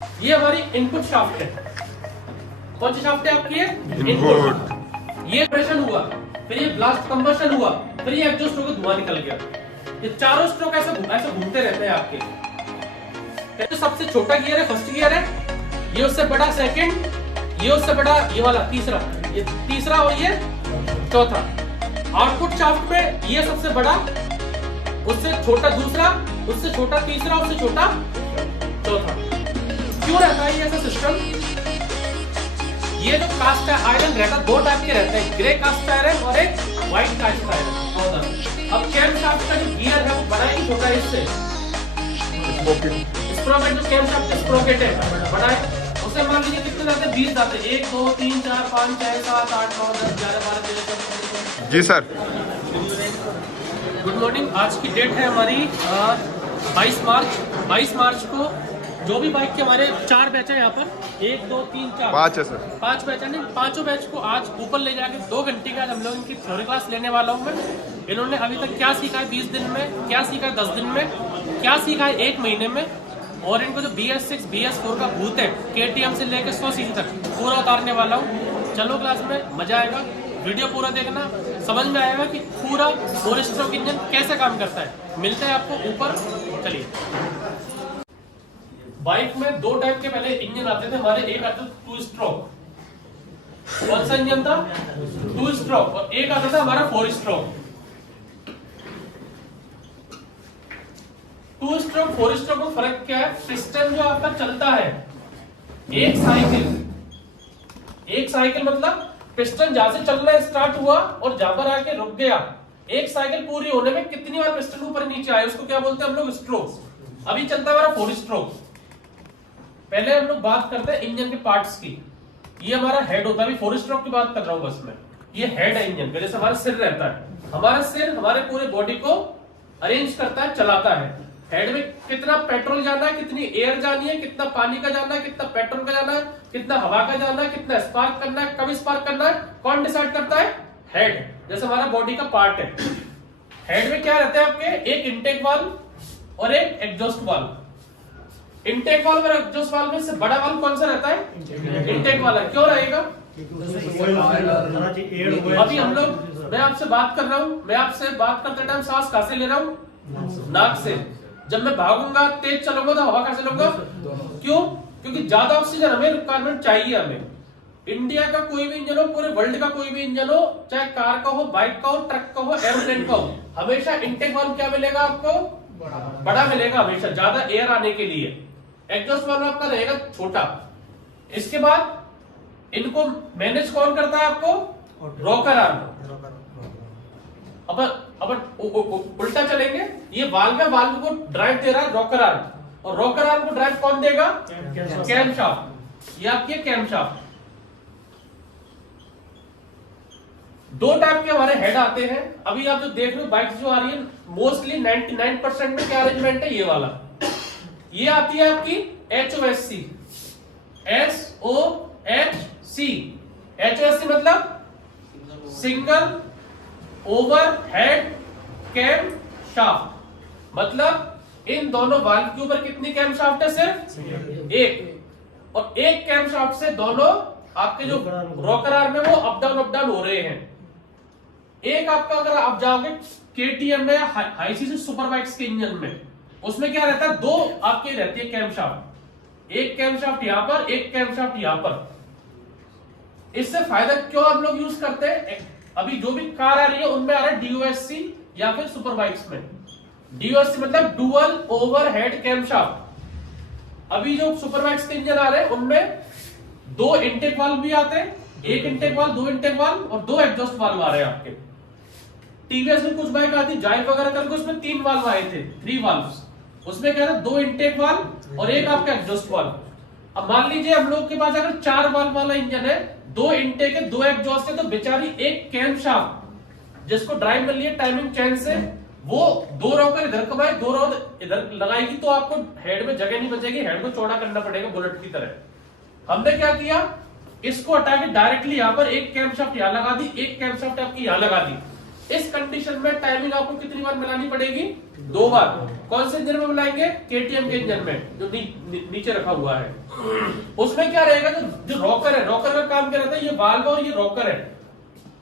ये हमारी input shaft है। कौन सी शाफ्ट है आपकी? इनपुट। ये प्रेशर हुआ, फिर ये ब्लास्ट कंबशन हुआ, फिर ये एग्जॉस्ट होकर धुआं निकल गया। ये चारों स्ट्रोक ऐसे घूमते रहते हैं आपके। तो सबसे छोटा गियर है फर्स्ट गियर है, ये उससे बड़ा सेकंड, ये उससे बड़ा ये वाला तीसरा, ये तीसरा और ये चौथा। आउटपुट शाफ्ट में ये सबसे बड़ा, उससे छोटा दूसरा, उससे छोटा तीसरा, उससे छोटा चौथा। क्यों रहता है ये ऐसा सिस्टम? ये जो कास्ट आयरन रहता है दो टाइप के रहते हैं, ग्रे कास्ट आयरन और एक व्हाइट कास्ट आयरन। अब कैम शाफ्ट का जो गियर है वो बड़ा ही छोटा है इससे। स्प्रोकेट जो कैम शाफ्ट का स्प्रोकेट है बड़ा है, उसे मान लीजिए कितने जाते हैं? 20 जाते हैं। 1 2 3 4 5 6 7 8 9 10 11 12 13। जी सर। Good morning. आज की डेट है हमारी 22 मार्च। 22 मार्च को जो भी बाइक के हमारे 4 बैच है यहाँ पर, 1 2 3 4 5 है सर। 5 बैच है। नहीं, पांचों बैच को आज ऊपर ले जाके 2 घंटे का हम लोग इनकी थ्योरी क्लास लेने वाला हूँ मैं। इन्होंने अभी तक क्या सीखा है 20 दिन में, क्या सीखा है 10 दिन में, क्या सीखा है 1 महीने में, और इनको जो BS6 BS4 का भूत है KTM से लेकर 100 सीसी तक पूरा उतारने वाला हूँ। चलो क्लास में मजा आएगा, वीडियो पूरा देखना, समझ में आएगा कि पूरा 4 स्ट्रोक इंजन कैसे काम करता है। मिलते हैं आपको ऊपर। चलिए, बाइक में 2 टाइप के पहले इंजन आते थे हमारे। एक आता था 2 स्ट्रोक। कौन सा इंजन था? 2 स्ट्रोक। और एक आता था हमारा 4 स्ट्रोक। 2 स्ट्रोक 4 स्ट्रोक में फर्क क्या है? पिस्टन जो आपका चलता है एक साइकिल मतलब पिस्टन जहां से चलना स्टार्ट हुआ और जहां पर आके रुक गया, एक साइकिल पूरी होने में कितनी बार पिस्टन ऊपर नीचे आए, उसको क्या बोलते हैं हम लोग? स्ट्रोक। अभी चलता है हमारा 4 स्ट्रोक। पहले हम लोग बात करते हैं इंजन के पार्ट्स की। ये हमारा हेड होता है, अभी 4 स्ट्रोक की बात कर रहा हूं बस मैं। ये हेड है इंजन का, जैसे हमारा सिर रहता है। हमारा सिर हमारे पूरे बॉडी को अरेंज करता है, चलाता है। हेड में कितना पेट्रोल जाना है, कितनी एयर जानी है, कितना पानी का जाना है, कितना पेट्रोल का जाना है, कितना हवा का जाना है, कितना स्पार्क करना है, कब स्पार्क करना है, कौन डिसाइड करता है? हेड। जैसे हमारा बॉडी का पार्ट है। हेड में क्या रहता है आपके? एक इंटेक वाल्व और एक एग्जॉस्ट वाल्व। इंटेक वाल्व और एग्जॉस्ट वाल्व में से बड़ा वाल्व कौन सा रहता है? इंटेक वाला। क्यों रहेगा? अभी हम लोग, मैं आपसे बात कर रहा हूं, मैं आपसे बात करते टाइम सांस कहां से ले रहा हूं? नाक से। जब मैं भागूंगा, तेज चलूंगा तो हवा कहां से लूंगा? क्यों? क्योंकि ज्यादा ऑक्सीजन हमें रिक्वायरमेंट चाहिए। हमें इंडिया का कोई भी इंजन हो, पूरे वर्ल्ड का कोई भी इंजन हो, चाहे कार का हो, बाइक का हो, ट्रक का हो, एरोप्लेन का हो, हमेशा इंटेक वाल्व क्या मिलेगा आपको? बड़ा मिलेगा हमेशा, ज्यादा एयर आने के लिए। एग्जॉस्ट वाल्व आपका रहेगा छोटा। इसके बाद इनको मैनेज कौन करता है आपको? Rocker arm. अब उल्टा चलेंगे, ये वाल्व है, वाल्व को ड्राइव दे रहा है रॉकर आर्म, और रॉकर आर्म को ड्राइव कौन देगा? Camshaft. ये आपकी कैम शाफ्ट। 2 टाइप के हमारे हेड आते हैं। अभी आप जो देख रहे हो बाइक जो आ रही है, मोस्टली 99% में क्या अरेंजमेंट है? ये वाला। ये आती है आपकी HOSC। SOHC। HOSC मतलब single overhead camshaft. मतलब इन दोनों वाल्व के ऊपर कितनी कैम शाफ्ट है? सिर्फ एक। और एक कैम शाफ्ट से दोनों आपके जो रॉकर आर्म है वो अप डाउन हो रहे हैं। एक आपका, अगर आप जाओगे KTM में या हाईसी सुपर बाइक्स के इंजन में, उसमें क्या रहता है? 2 आपके रहती है कैम शाफ्ट। एक कैम शाफ्ट यहां पर, एक कैम शाफ्ट यहां पर। इससे फायदा क्यों आप लोग यूज करते हैं? अभी जो भी कार आ रही है उनमें आ रहा है DOSC या फिर सुपर बाइक्स में। DOSC मतलब dual overhead camshaft. अभी जो सुपर बाइक्स के इंजन आ रहे हैं उनमें 2 इंटेक वाल्व भी आते हैं, एक इंटेक वाल्व, 2 इंटेक वाल्व और 2 एग्जॉस्ट वाल्व आ रहे हैं आपके। TVS में कुछ बाइक आती जाइव वगैरह करके, उसमें 3 वाल्व आए थे, 3 वाल्व्स। उसमें क्या था? 2 इंटेक वाल्व और एक आपका एग्जॉस्ट वाल्व। अब मान लीजिए हम लोग के पास अगर 4 वाल्व वाला इंजन है, 2 इंटेक है, 2 एग्जॉस्ट है, तो बेचारी एक कैम शाफ्ट जिसको ड्राइव कर लिए टाइमिंग चेन से, वो 2 रॉकर इधर कमाए, 2 रॉकर इधर लगाएगी, तो आपको हेड में जगह नहीं बचेगी, हेड को चौड़ा करना पड़ेगा बुलेट की तरह। हमने क्या किया? इसको हटा के डायरेक्टली यहां पर एक कैम शाफ्ट यहां लगा दी, एक कैम शाफ्ट आपकी यहां लगा दी। इस कंडीशन में टाइमिंग आपको कितनी बार मिलानी पड़ेगी? 2 बार। कौन से इंजन में मिलाएंगे? केटीएम के इंजन में, जो नीचे रखा हुआ है। उसमें क्या रहेगा, जो रॉकर है, रॉकर का काम क्या रहता है, ये वाल्व और ये रॉकर है।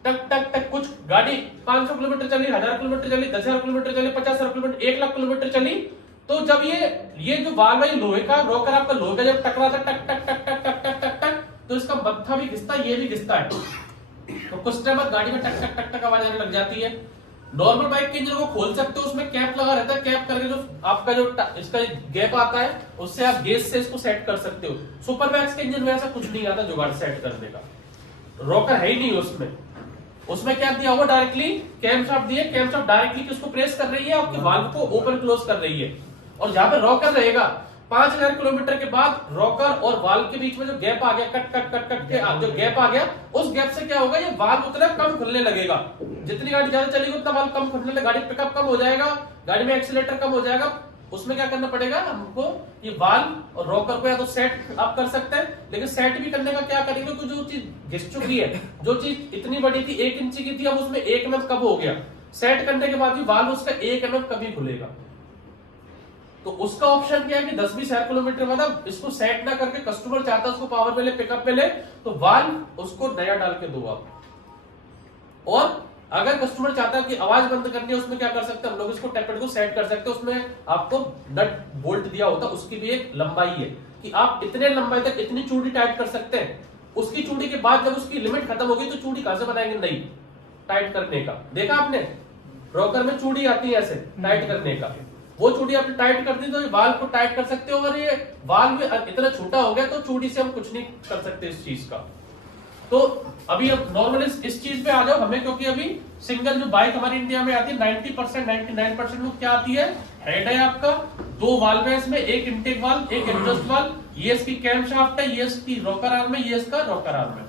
टक टक टक, कुछ गाड़ी 500 किलोमीटर चली, 1000 किलोमीटर चली, 10,000 किलोमीटर चली, 50,000 किलोमीटर, 1 लाख किलोमीटर चली, तो जब ये जो वाल्व है लोहे का, रॉकर आपका लोहे का जब टकराता टक टक टक टक टक टक टक टक, तो इसका मत्था भी घिसता है, ये भी घिसता है, तो कुछ टाइम बाद गाड़ी में टक टक टक टक आवाज आने लग जाती है। नॉर्मल बाइक के इंजन को खोल सकते हो, उसमें कैप लगा रहता है, कैप करके जो आपका जो इसका गैप आता है, उससे आप गेज से इसको सेट कर सकते हो। सुपर मैक्स के इंजन में ऐसा कुछ नहीं आता जुगाड़ सेट करने का, रॉकर है ही नहीं उसमें क्या दिया होगा, डायरेक्टली कैमशाफ्ट दिए, कैमशाफ्ट डायरेक्टली किसको प्रेस कर रही है, आपके वाल्व को ओपन क्लोज कर रही है। और जहां पे रॉकर रहेगा, 5000 किलोमीटर के बाद रॉकर और वाल्व के बीच में जो गैप आ गया, कट कट कट कट के जो गैप आ गया, उस गैप से क्या होगा, ये वाल्व उतना कम खुलने लगेगा। जितनी गाड़ी ज्यादा चलेगी उतना वाल्व कम खुलने लगेगा, गाड़ी पिकअप कम हो जाएगा, गाड़ी में एक्सीलरेटर कम हो जाएगा। उसमें क्या करना पड़ेगा हमको, ये वाल्व और रॉकर को या तो सेट आप कर सकते हैं, लेकिन सेट भी करने का क्या करेंगे, तो जो चीज घिस चुकी है, जो चीज इतनी बड़ी थी 1 इंच की थी, अब उसमें 1 mm कम हो गया, सेट करने के बाद भी वाल्व उसका 1 mm कभी खुलेगा। तो उसका ऑप्शन क्या है कि 10-20 हजार किलोमीटर बाद अब इसको सेट ना करके कस्टमर चाहता है उसको पावर मिले, पिकअप मिले, तो वाल्व उसको नया डाल के दो आप। और अगर कस्टमर चाहता है कि आवाज बंद करनी है, उसमें क्या कर सकते हैं हम लोग, इसको टेपेड को सेट कर सकते हैं। उसमें आपको नट बोल्ट दिया होता है, उसकी भी एक लंबाई है कि आप इतने लंबाई तक इतनी चूड़ी टाइट कर सकते हैं। उसकी चूड़ी के बाद जब उसकी लिमिट खत्म होगी तो चूड़ी कहां से बनाएंगे नई टाइट करने का? देखा आपने, रॉकर में चूड़ी आती है ऐसे टाइट करने का, वो चूड़ी आपने टाइट कर दी तो वाल्व को टाइट कर सकते हो। और ये वाल्व इतना छोटा हो गया तो चूड़ी से हम कुछ नहीं कर सकते इस चीज का। तो अभी अब नॉर्मल इस चीज पे आ जाओ हमें, क्योंकि अभी सिंगल जो बाइक हमारी इंडिया में आती है 90% 99% वो क्या आती है, हेड है आपका, 2 वाल्व है इसमें, एक इंटेक वाल्व, एक एग्जॉस्ट वाल्व, ये इसकी कैमशाफ्ट है, ये इसकी रॉकर आर्म है, ये इसका रॉकर आर्म है।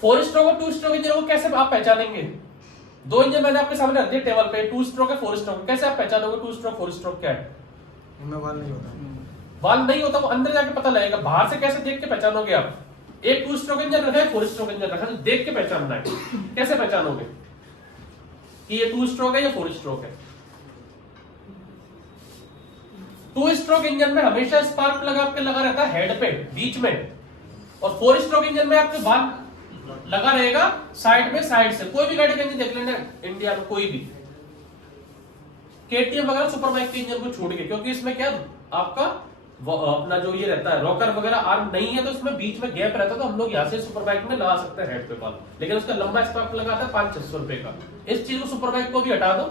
4 स्ट्रोक और 2 स्ट्रोक इंजन को कैसे आप पहचानेंगे? 2 इंजन मैंने आपके सामने रख दिए टेबल पे, 2 स्ट्रोक है 4 स्ट्रोक, कैसे आप पहचानोगे 2 स्ट्रोक 4 स्ट्रोक क्या है? इनमें वाल्व नहीं होता, वाल्व नहीं होता, वो अंदर जाके पता लगेगा। बाहर से कैसे देख के पहचानोगे आप? एक 2 स्ट्रोक इंजन रखा है, 4 स्ट्रोक इंजन रखा है, देख के पहचानना है। कैसे पहचानोगे कि ये 2 स्ट्रोक है या 4 स्ट्रोक है? 2 स्ट्रोक इंजन में हमेशा स्पार्क प्लग आपके लगा रहता है हेड पे बीच में, और 4 स्ट्रोक इंजन में आपके वाल्व लगा रहेगा साइड में, साइड से। कोई भी गाड़ी का इंजन देख लेना इंडिया में, कोई भी केटीएम वगैरह सुपर बाइक के इंजन को छोड़ के, क्योंकि इसमें क्या आपका अपना जो ये रहता है रॉकर वगैरह आर्म नहीं है, तो इसमें बीच में गैप रहता है, तो हम लोग यहाँ से सुपर बाइक में लगा सकते हैं हेड पे वाल्व, लेकिन उसका लंबा स्पार्क लगाता है 500-600 रुपए का। इस चीज को सुपर बाइक को भी हटा दो,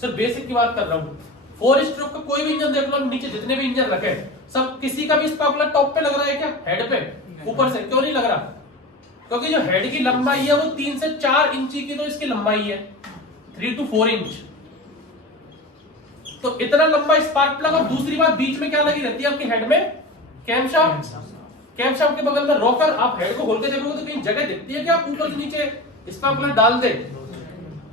सिर्फ बेसिक की बात कर रहा हूँ। 4 स्ट्रोक का कोई भी इंजन देख लो, नीचे जितने भी इंजन रखे सब, किसी का भी स्पार्क प्लग टॉप पे लग रहा है क्या? हेड पे ऊपर से क्यों नहीं लग रहा? क्योंकि जो हेड की लंबाई है वो 3 से 4 इंची की तो इसकी लंबाई है, 3 to 4 इंच, तो इतना लंबा स्पार्क प्लग। और दूसरी बात, बीच में क्या लगी रहती है आपके हेड में? कैमशाफ्ट। कैमशाफ्ट के बगल में रॉकर। आप हेड को खोल के देखोगे तो कहीं जगह दिखती है कि आप ऊपर से नीचे स्पार्क प्लग डाल दे?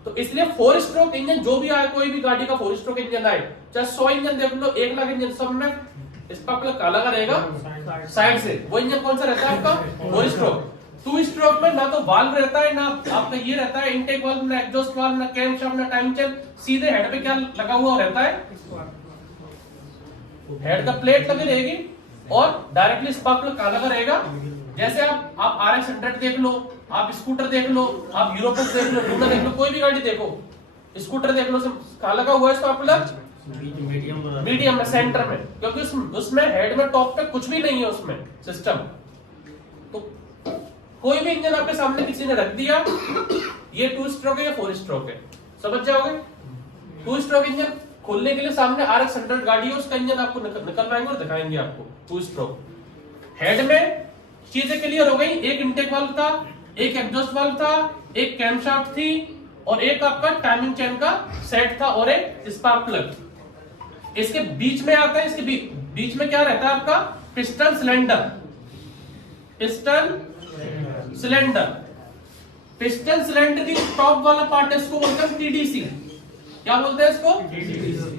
तो इसलिए 4 स्ट्रोक इंजन जो भी आए, कोई भी गाड़ी का 4 स्ट्रोक इंजन आए, चाहे 100 इंजन देख लो, 1 लाख इंजन, सब में स्पार्क प्लग काला का रहेगा साइड से। वो इंजन कौन सा रहता है आपका? 4 स्ट्रोक। 2 स्ट्रोक में ना तो वाल्व रहता है, ना आपका ये रहता है इंटेक वाल्व, ना एग्जॉस्ट वाल्व, ना कैमशाफ्ट, ना टाइम चेन, सीधे हेड पे क्या लगा हुआ रहता है? हेड का प्लेट लगी रहेगी और डायरेक्टली स्पार्क प्लग काला का रहेगा। जैसे आप RX 100 देख लो, आप स्कूटर देख लो, आप यूरोपस देख लो, लूना देख लो, कोई भी गाड़ी देखो, स्कूटर देख लो, सब काला का हुआ है स्पार्क प्लग मीडियम में, सेंटर में, क्योंकि उसमें हेड में टॉप पे कुछ भी नहीं है उसमें सिस्टम। तो कोई भी इंजन आपके सामने किसी ने रख दिया, ये 2 स्ट्रोक है या 4 स्ट्रोक है, समझ जाओगे। 2 स्ट्रोक इंजन खोलने के लिए सामने RX 100 गाड़ी है, उसका इंजन आपको निकलवाएंगे और दिखाएंगे आपको 2 स्ट्रोक। हेड में चीजें क्लियर हो गई, एक इंटेक वाल्व था, एक एग्जॉस्ट वाल्व था, एक कैमशाफ्ट थी, और एक आपका टाइमिंग चेन का सेट था, और एक स्पार्क प्लग। इसके बीच में आता है, इसके बीच में क्या रहता है आपका? Piston cylinder. Piston cylinder, piston cylinder की टॉप वाला पार्ट इसको बोलते हैं TDC। क्या बोलते हैं इसको?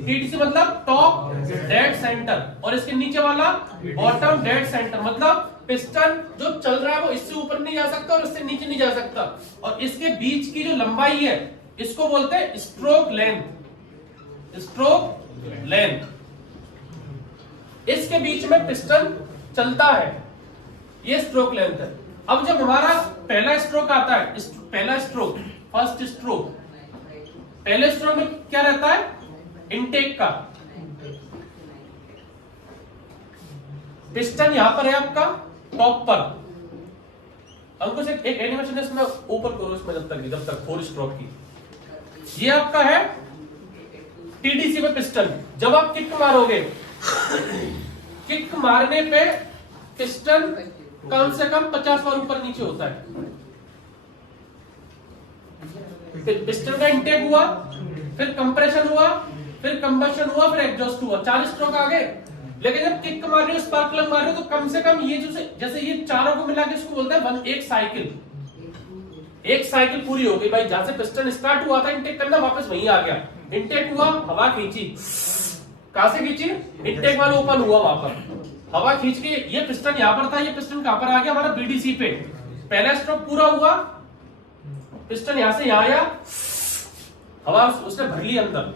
TDC मतलब टॉप डेड सेंटर, और इसके नीचे वाला बॉटम डेड सेंटर। मतलब पिस्टन जो चल रहा है वो इससे ऊपर नहीं जा सकता और इससे नीचे नहीं जा सकता, और इसके बीच की जो लंबाई है इसको बोलते हैं स्ट्रोक लेंथ। स्ट्रोक लेंथ, इसके बीच में पिस्टन चलता है, ये स्ट्रोक लेंथ है। अब जब हमारा पहला स्ट्रोक आता है, पहला स्ट्रोक, फर्स्ट स्ट्रोक, पहले स्ट्रोक में क्या रहता है, इनटेक का पिस्टन यहां पर है आपका टॉप पर। अंकुश एक एनिमेशन है इसमें ऊपर करो, इसमें जब तक 4 स्ट्रोक की, ये आपका है टीडीसी में पिस्टन। जब आप किक मारोगे, किक मारने पे पिस्टन कम से कम 50 बार ऊपर नीचे होता है। पिस्टन का इंटेक हुआ, फिर कंप्रेशन हुआ, फिर कंबशन हुआ, फिर एग्जॉस्ट हुआ, 4 स्ट्रोक आ गए। लेकिन जब किक मार रहे हो, स्पार्क प्लग मार रहे हो, तो कम से कम ये जैसे ये चारों को मिला के इसको बोलते हैं एक साइकिल। एक साइकिल पूरी हो गई भाई, जहां से पिस्टन स्टार्ट हुआ था इंटेक करना, वापस वहीं आ गया। इंटेक हुआ, हवा खींची, कहां से खींची, इंटेक वाला ओपन हुआ, वहां पर हवा खींच के ये पिस्टन यहां पर था, ये पिस्टन कहां पर आ गया, हमारा बीडीसी पे। पहला स्ट्रोक पूरा हुआ, पिस्टन यहां से यहां आया, हवा उसने भर ली अंदर।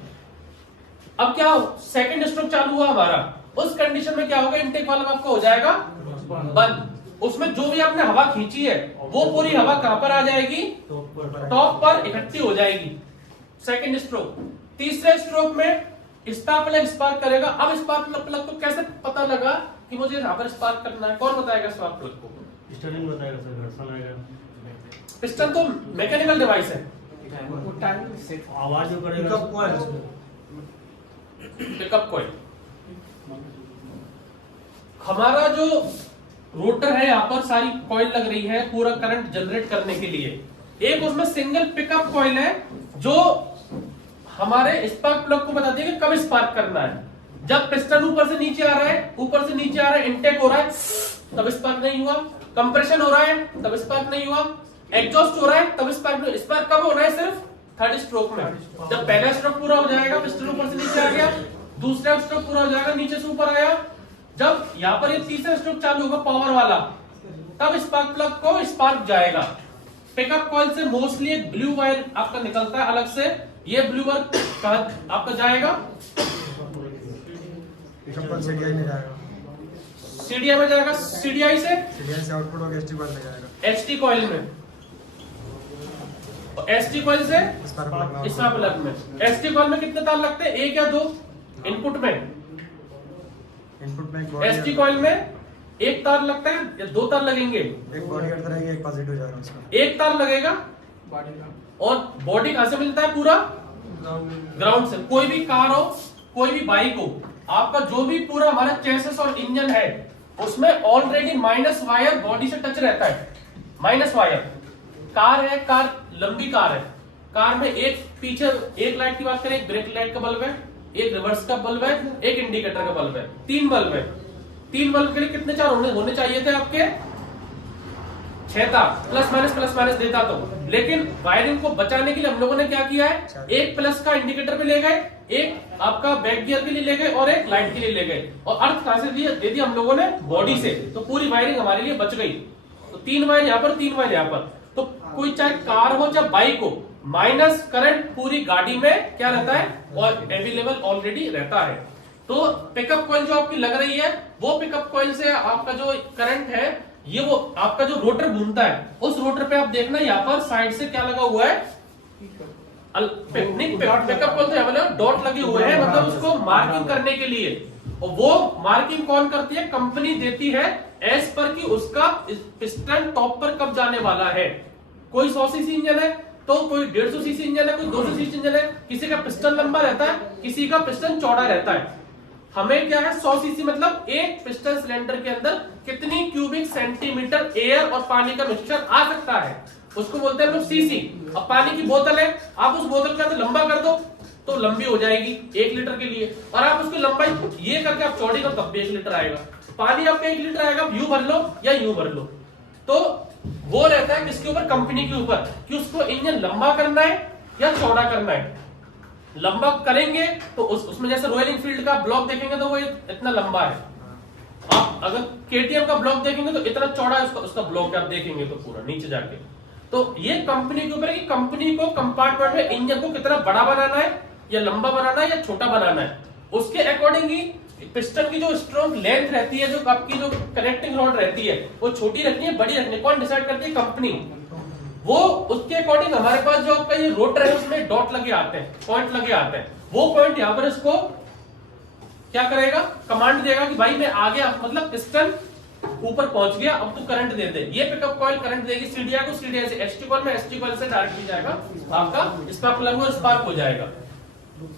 अब क्या, सेकंड स्ट्रोक चालू हुआ हमारा, उस कंडीशन में क्या होगा, इनटेक वाला आपका हो जाएगा बंद। उसमें जो भी आपने हवा खींची है वो पूरी हवा कहां पर आ जाएगी, टॉप पर इकट्ठी हो जाएगी। Second stroke. तीसरे स्ट्रोक में स्पार्क प्लग स्पार्क करेगा। अब स्पार्क प्लग को कैसे पता लगा कि मुझे यहां पर स्पार्क करना है, कौन बताएगा स्पार्क प्लग को, स्टार्टिंग बताएगा सर, घर्षण आएगा। पिस्टन तो मैकेनिकल डिवाइस है, आवाज जो करेगा पिकअप कॉइल। हमारा जो रोटर है, यहाँ पर सारी कॉइल लग रही है पूरा करंट जनरेट करने के लिए। एक उसमें सिंगल पिकअप कॉइल है जो हमारे स्पार्क प्लग को बताती है कि कब स्पार्क करना है। जब पिस्टन ऊपर से नीचे आ रहा है, ऊपर से नीचे आ रहा है, इनटेक हो रहा है, तब स्पार्क नहीं हुआ। कंप्रेशन हो रहा है, तब स्पार्क नहीं हुआ। एग्जॉस्ट हो रहा है, तब स्पार्क। स्पार्क कब हो रहा है, सिर्फ थर्ड स्ट्रोक में। जब पहला स्ट्रोक पूरा हो जाएगा, पिस्टन ऊपर से नीचे आ गया, दूसरा स्ट्रोक पूरा हो जाएगा, नीचे से ऊपर आया, जब यहाँ पर ये तीसरा स्ट्रोक चालू होगा पावर वाला, तब स्पार्क प्लग को स्पार्क जाएगा। पिकअप कॉइल से मोस्टली एक ब्लू वायर आपका निकलता है अलग से, ये ब्लू वायर आपका जाएगा सीडीआई में जाएगा, सीडीआई से आउटपुट होगा एसटी कॉइल में जाएगा, एसटी कॉइल में, और एसटी कॉइल से स्पार्क प्लग में। एसटी कॉइल में कितने तार लगते हैं, 1 या 2 इनपुट में। एसटी कॉइल में 1 तार लगता है या 2 तार लगेंगे, एक बॉडी करता रहेगा, एक पॉजिटिव जाएगा उसका, 1 तार लगेगा। और बॉडी कहां से मिलता है, पूरा ग्राउंड से। कोई भी कार हो, कोई भी बाइक हो, आपका जो भी पूरा हमारा चेसिस और इंजन है, उसमें ऑलरेडी माइनस वायर बॉडी से टच रहता है। माइनस वायर, कार है, कार लंबी कार है, कार में एक पीछे एक लाइट की बात करें, एक ब्रेक लाइट का बल्ब है, एक रिवर्स का बल्ब है, एक इंडिकेटर का बल्ब है, 3 बल्ब है। 3 बल्ब के लिए कितने चार होने चाहिए थे आपके, 6 तार, प्लस माइनस देता तो। लेकिन वायरिंग को बचाने के लिए हम लोगों ने क्या किया है, एक प्लस का इंडिकेटर पे ले गए, एक आपका बैक गियर के लिए ले गए, और एक लाइट के लिए ले गए। और अर्थ कहां से दे दिया हम लोगों ने, बॉडी से। तो पूरी वायरिंग हमारे लिए बच गई। तो 3 वायर यहाँ पर, 3 वायर यहाँ पर। तो कोई चाहे कार हो चाहे बाइक हो, माइनस करंट पूरी गाड़ी में क्या रहता है, और अवेलेबल ऑलरेडी रहता है। तो पिकअप कॉइल जो आपकी लग रही है, वो पिकअप कॉइल से आपका जो करंट है, ये वो आपका जो रोटर घूमता है, उस रोटर पे आप देखना यहाँ पर साइड से क्या लगा हुआ है, पिकअप कॉइल तो यहाँ पर डॉट लगे हुए हैं, मतलब उसको मार्किंग करने के लिए। और वो मार्किंग कौन करती है, कंपनी देती है, एज पर कि उसका पिस्टन टॉप पर कब जाने वाला है। कोई 100 सीसी इंजन है तो कोई 150 सीसी इंजन है, कोई 200 सीसी इंजन है, किसी का पिस्टन लंबा रहता है, किसी का पिस्टन चौड़ा रहता है। हमें क्या है, 100 सीसी मतलब एक पिस्टन सिलेंडर के अंदर कितनी क्यूबिक सेंटीमीटर एयर और पानी का मिक्सचर आ सकता है, उसको बोलते हैं हम लोग सीसी। अब पानी की बोतल है, आप उस बोतल का तो लंबा कर दो तो लंबी हो जाएगी 1 लीटर के लिए, और आप उसकी लंबाई ये करके आप चौड़ी करो तब भी 1 लीटर आएगा। पानी आपका 1 लीटर आएगा, यूं भर लो या यूं भर लो। तो वो रहता है किसके ऊपर, कंपनी के ऊपर, कि उसको इंजन लंबा करना है या चौड़ा करना है। लंबा करेंगे तो उसमें जैसे रॉयल एनफील्ड का ब्लॉक देखेंगे तो वो इतना लंबा है। आप अगर केटीएम का ब्लॉक देखेंगे तो इतना चौड़ा उसका ब्लॉक आप देखेंगे तो पूरा नीचे जाके। तो ये कंपनी के ऊपर है कि कंपनी को कंपार्टमेंट में इंजन को कितना बड़ा बनाना है या लंबा बनाना है या छोटा बनाना है, उसके अकॉर्डिंग ही पिस्टन की जो स्ट्रोक लेंथ रहती है, जो आपकी जो कनेक्टिंग रॉड रहती है, वो छोटी रखनी है बड़ी रखनी है, कौन डिसाइड करती है? कंपनी। वो उसके अकॉर्डिंग हमारे पास जो आपका ये रोटर है उसमें डॉट लगे आते हैं, पॉइंट लगे आते हैं। वो पॉइंट यहाँ पर इसको क्या करेगा? कमांड देगा कि भाई मैं आगे, मतलब पिस्टन ऊपर पहुंच गया, अब तू करंट दे दे। ये पिकअप कॉइल करंट देगी सीडीआई को, सीडीआई से एसटी कॉइल में, एसटी कॉइल से डायरेक्टली जाएगा आपका स्पार्क प्लग में, स्पार्क हो जाएगा।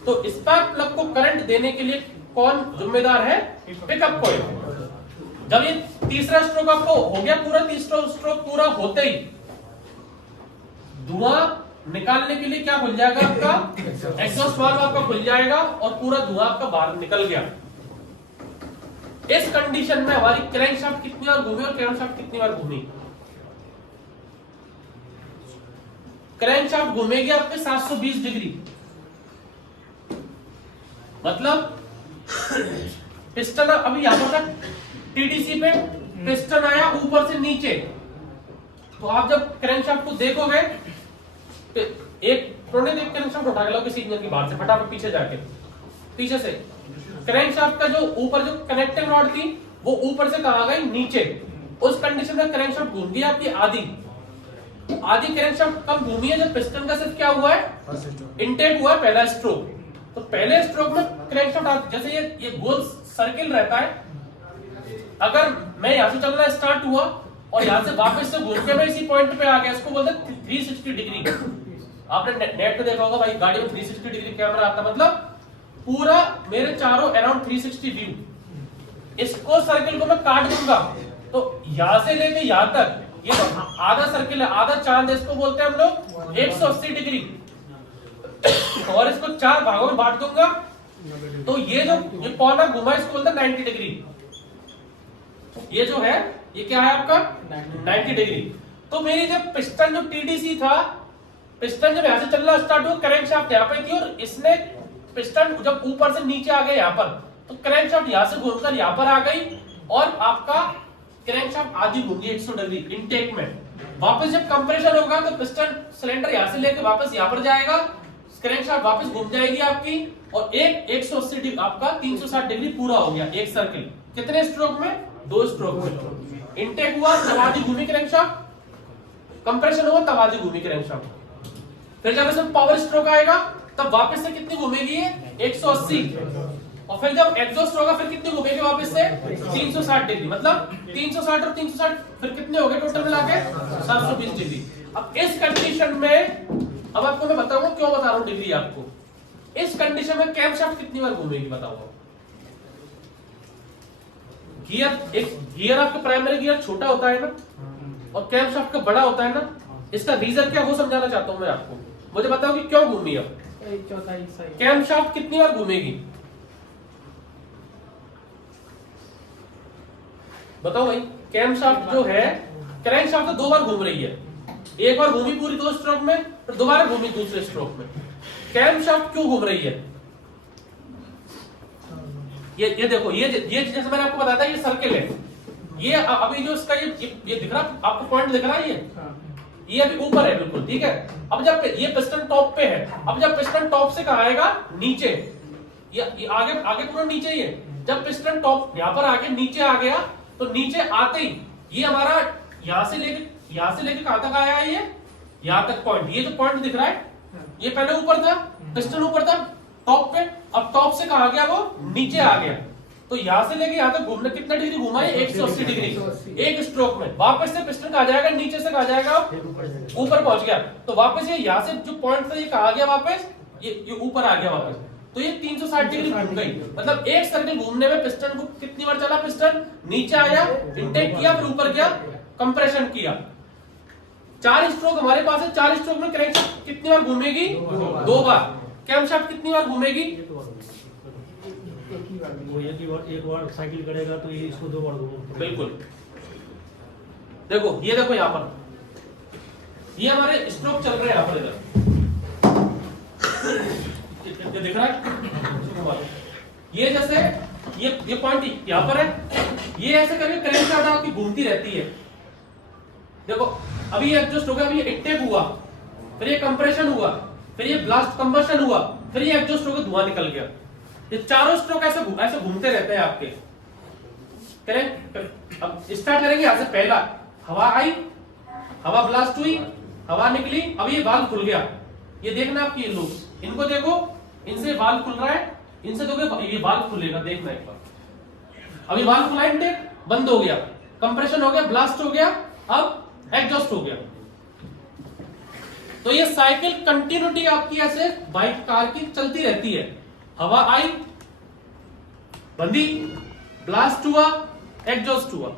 तो स्पार्क प्लग को करंट देने के लिए कौन जिम्मेदार है? Pickup coil. जब ये तीसरा स्ट्रोक आपको हो गया पूरा, तीसरा स्ट्रोक पूरा होते ही धुआं निकालने के लिए क्या खुल जाएगा? आपका एग्जॉस्ट वाल्व आपका खुल जाएगा और पूरा धुआं आपका बाहर निकल गया। इस कंडीशन में हमारी क्रैंकशाफ्ट कितनी बार घूमी और क्रैंकशाफ्ट कितनी बार घूमी? क्रैंकशाफ्ट घूमेगी आपके 720 डिग्री। मतलब पिस्टन अभी यहां पर टीडीसी पे पिस्टन आया ऊपर से नीचे, तो आप जब क्रैंकशाफ्ट को देखोगे, एक क्रैंकशाफ्ट उठा के लो किसी इंजन की बाहर से, फटाफट पीछे जाके, पीछे से क्रैंकशाफ्ट का जो ऊपर जो कनेक्टिंग रॉड थी वो ऊपर से कहां गई? नीचे। उस कंडीशन में क्रैंकशाफ्ट घूम गई आपकी आधी क्रैंकशाफ्ट कब घूमी है? जब पिस्टन का सिर्फ क्या हुआ है? इंटेक हुआ है, पहला स्ट्रोक। तो पहले स्ट्रोक में क्रैंकशाफ्ट जैसे ये गोल सर्किल रहता है, अगर मैं यहां से चलना स्टार्ट हुआ और यहां से वापस से घूम के मैं इसी पॉइंट पे आ गया, इसको बोलते हैं 360 डिग्री। आपने नेट पे देखा होगा भाई, गाड़ी में 360 डिग्री कैमरा आता, मतलब पूरा मेरे चारों अराउंड 360 व्यू। इसको सर्किल को मैं काट दूंगा तो यहां से लेके यहां तक, ये तो आधा सर्किल है, आधा चांद है, इसको बोलते हैं हम लोग 180 डिग्री। और इसको 4 भागों में बांट दूंगा तो ये जो ये कॉर्नर घुमा इसको बोलते हैं 90 डिग्री। ये जो है ये क्या है आपका? 90 डिग्री। तो मेरी जब पिस्टन जो टीडीसी था, पिस्टन जब यहां से चलना स्टार्ट हुआ, क्रैंकशाफ्ट यहां पे थी और इसने पिस्टन जब ऊपर से नीचे आ गया यहां पर, तो क्रैंकशाफ्ट यहां से घूमकर यहां पर आ गई और आपका क्रैंकशाफ्ट आधी घूम गई 100 डिग्री इनटेक में। वापस जब कंप्रेशन होगा तो पिस्टन सिलेंडर यहां से लेकर वापस यहां पर जाएगा, क्रैंकशाफ्ट वापस घूम जाएगी आपकी और 180 डिग्री आपका 360 डिग्री पूरा हो गया एक सर्किल। कितने स्ट्रोक में? 2 स्ट्रोक में। इनटेक हुआ तब आधी घूमी क्रैंकशाफ्ट, कंप्रेशन हुआ तब आधी घूमी क्रैंकशाफ्ट। फिर जब इसमें पावर स्ट्रोक आएगा तब वापस से कितनी घूमेगी? 180। और फिर जब एग्जॉस्ट होगा फिर कितनी घूमेगी वापस से? 360 डिग्री। मतलब 360 और 360 फिर कितने हो गए टोटल मिला के? 720 डिग्री। अब इस कंडीशन में, अब आपको मैं बताऊंगा क्यों बता रहा हूं डिग्री आपको। इस कंडीशन में कैमशाफ्ट कितनी बार घूमेगी बताओ? गियर आपका प्राइमरी गियर छोटा होता है ना और कैमशाफ्ट का बड़ा होता है ना, इसका रीजन क्या वो समझाना चाहता हूं मैं आपको। मुझे बताओ कि क्यों घूमी? अब कैमशाफ्ट कितनी बार घूमेगी बताओ भाई? कैमशाफ्ट जो है, क्रैंकशाफ्ट तो 2 बार घूम रही है, एक बार घूमी पूरी 2 स्ट्रोक में, फिर दोबारा घूमी दूसरे स्ट्रोक में। कैमशाफ्ट क्यों घूम रही है? ये देखो, ये जैसे मैंने आपको बताया था, ये सर्किल है, ये अभी जो इसका ये दिख रहा आपको, पॉइंट दिख रहा है, ये अभी ऊपर है बिल्कुल, ठीक है। अब जब ये पिस्टन टॉप पे है, अब जब पिस्टन टॉप से कहां आएगा? नीचे। ये आगे पूरा नीचे ही है। जब पिस्टन टॉप यहां पर आके नीचे आ गया तो नीचे आते ही ये हमारा यहां से लेके कहां तक आया है? ये यहां तक पॉइंट। ये जो पॉइंट दिख रहा है ये पहले ऊपर था, पिस्टन ऊपर था टॉप पे, अब टॉप से कहां गया? वो नीचे आ गया। तो यहां से लेके यहां तक घूमने कितना डिग्री घुमा है? 180 डिग्री एक स्ट्रोक में। वापस से पिस्टन कहां जाएगा? नीचे से कहां जाएगा? ऊपर पहुंच गया। तो वापस ये यहां से जो पॉइंट था ये कहां गया? वापस ये ऊपर आ गया वापस। तो ये 360 डिग्री घूम गई। मतलब एक सर्किल घूमने में पिस्टन को कितनी बार चला? पिस्टन नीचे आया, इंटेक किया, फिर ऊपर गया, कंप्रेशन किया। 4 स्ट्रोक हमारे पास है। 4 स्ट्रोक में क्रैंकशाफ्ट कितनी बार घूमेगी? 2 बार। कैमशाफ्ट कितनी बार घूमेगी? एक बार साइकिल करेगा तो ये इसको 2 बार घूमेगा। बिल्कुल। देखो ये देखो यहाँ पर ये हमारे स्ट्रोक चल रहे हैं यहाँ पर, इधर दिख रहा है। ये जैसे ये पॉइंट यहाँ पर है, ये ऐसे करके क्रैंकशाफ्ट आपकी घूमती रहती है। देखो अभी ये एडजस्ट हो गया, अभी ये इनटेक हुआ, फिर ये कंप्रेशन हुआ, फिर ये ब्लास्ट कंबशन हुआ, फिर ये एडजस्ट होकर धुआं निकल गया। ये चारों स्ट्रोक ऐसे ऐसे घूमते रहते हैं आपके। करें अब स्टार्ट करेंगे यहां से। पहला हवा आई, हवा ब्लास्ट हुई, हवा निकली, अब ये वाल्व खुल गया। ये देखना आपकी ये लूप्स, इनको देखो, इनसे वाल्व खुल रहा है, इनसे देखो ये वाल्व खुलेगा, देखना एक बार। अभी वाल्व खुला, इनटेक बंद हो गया, कंप्रेशन हो गया, ब्लास्ट हो गया, अब एग्जॉस्ट हो गया। तो ये साइकिल कंटिन्यूटी आपकी ऐसे बाइक कार की चलती रहती है। हवा आई, बंदी, ब्लास्ट हुआ, एग्जॉस्ट हुआ,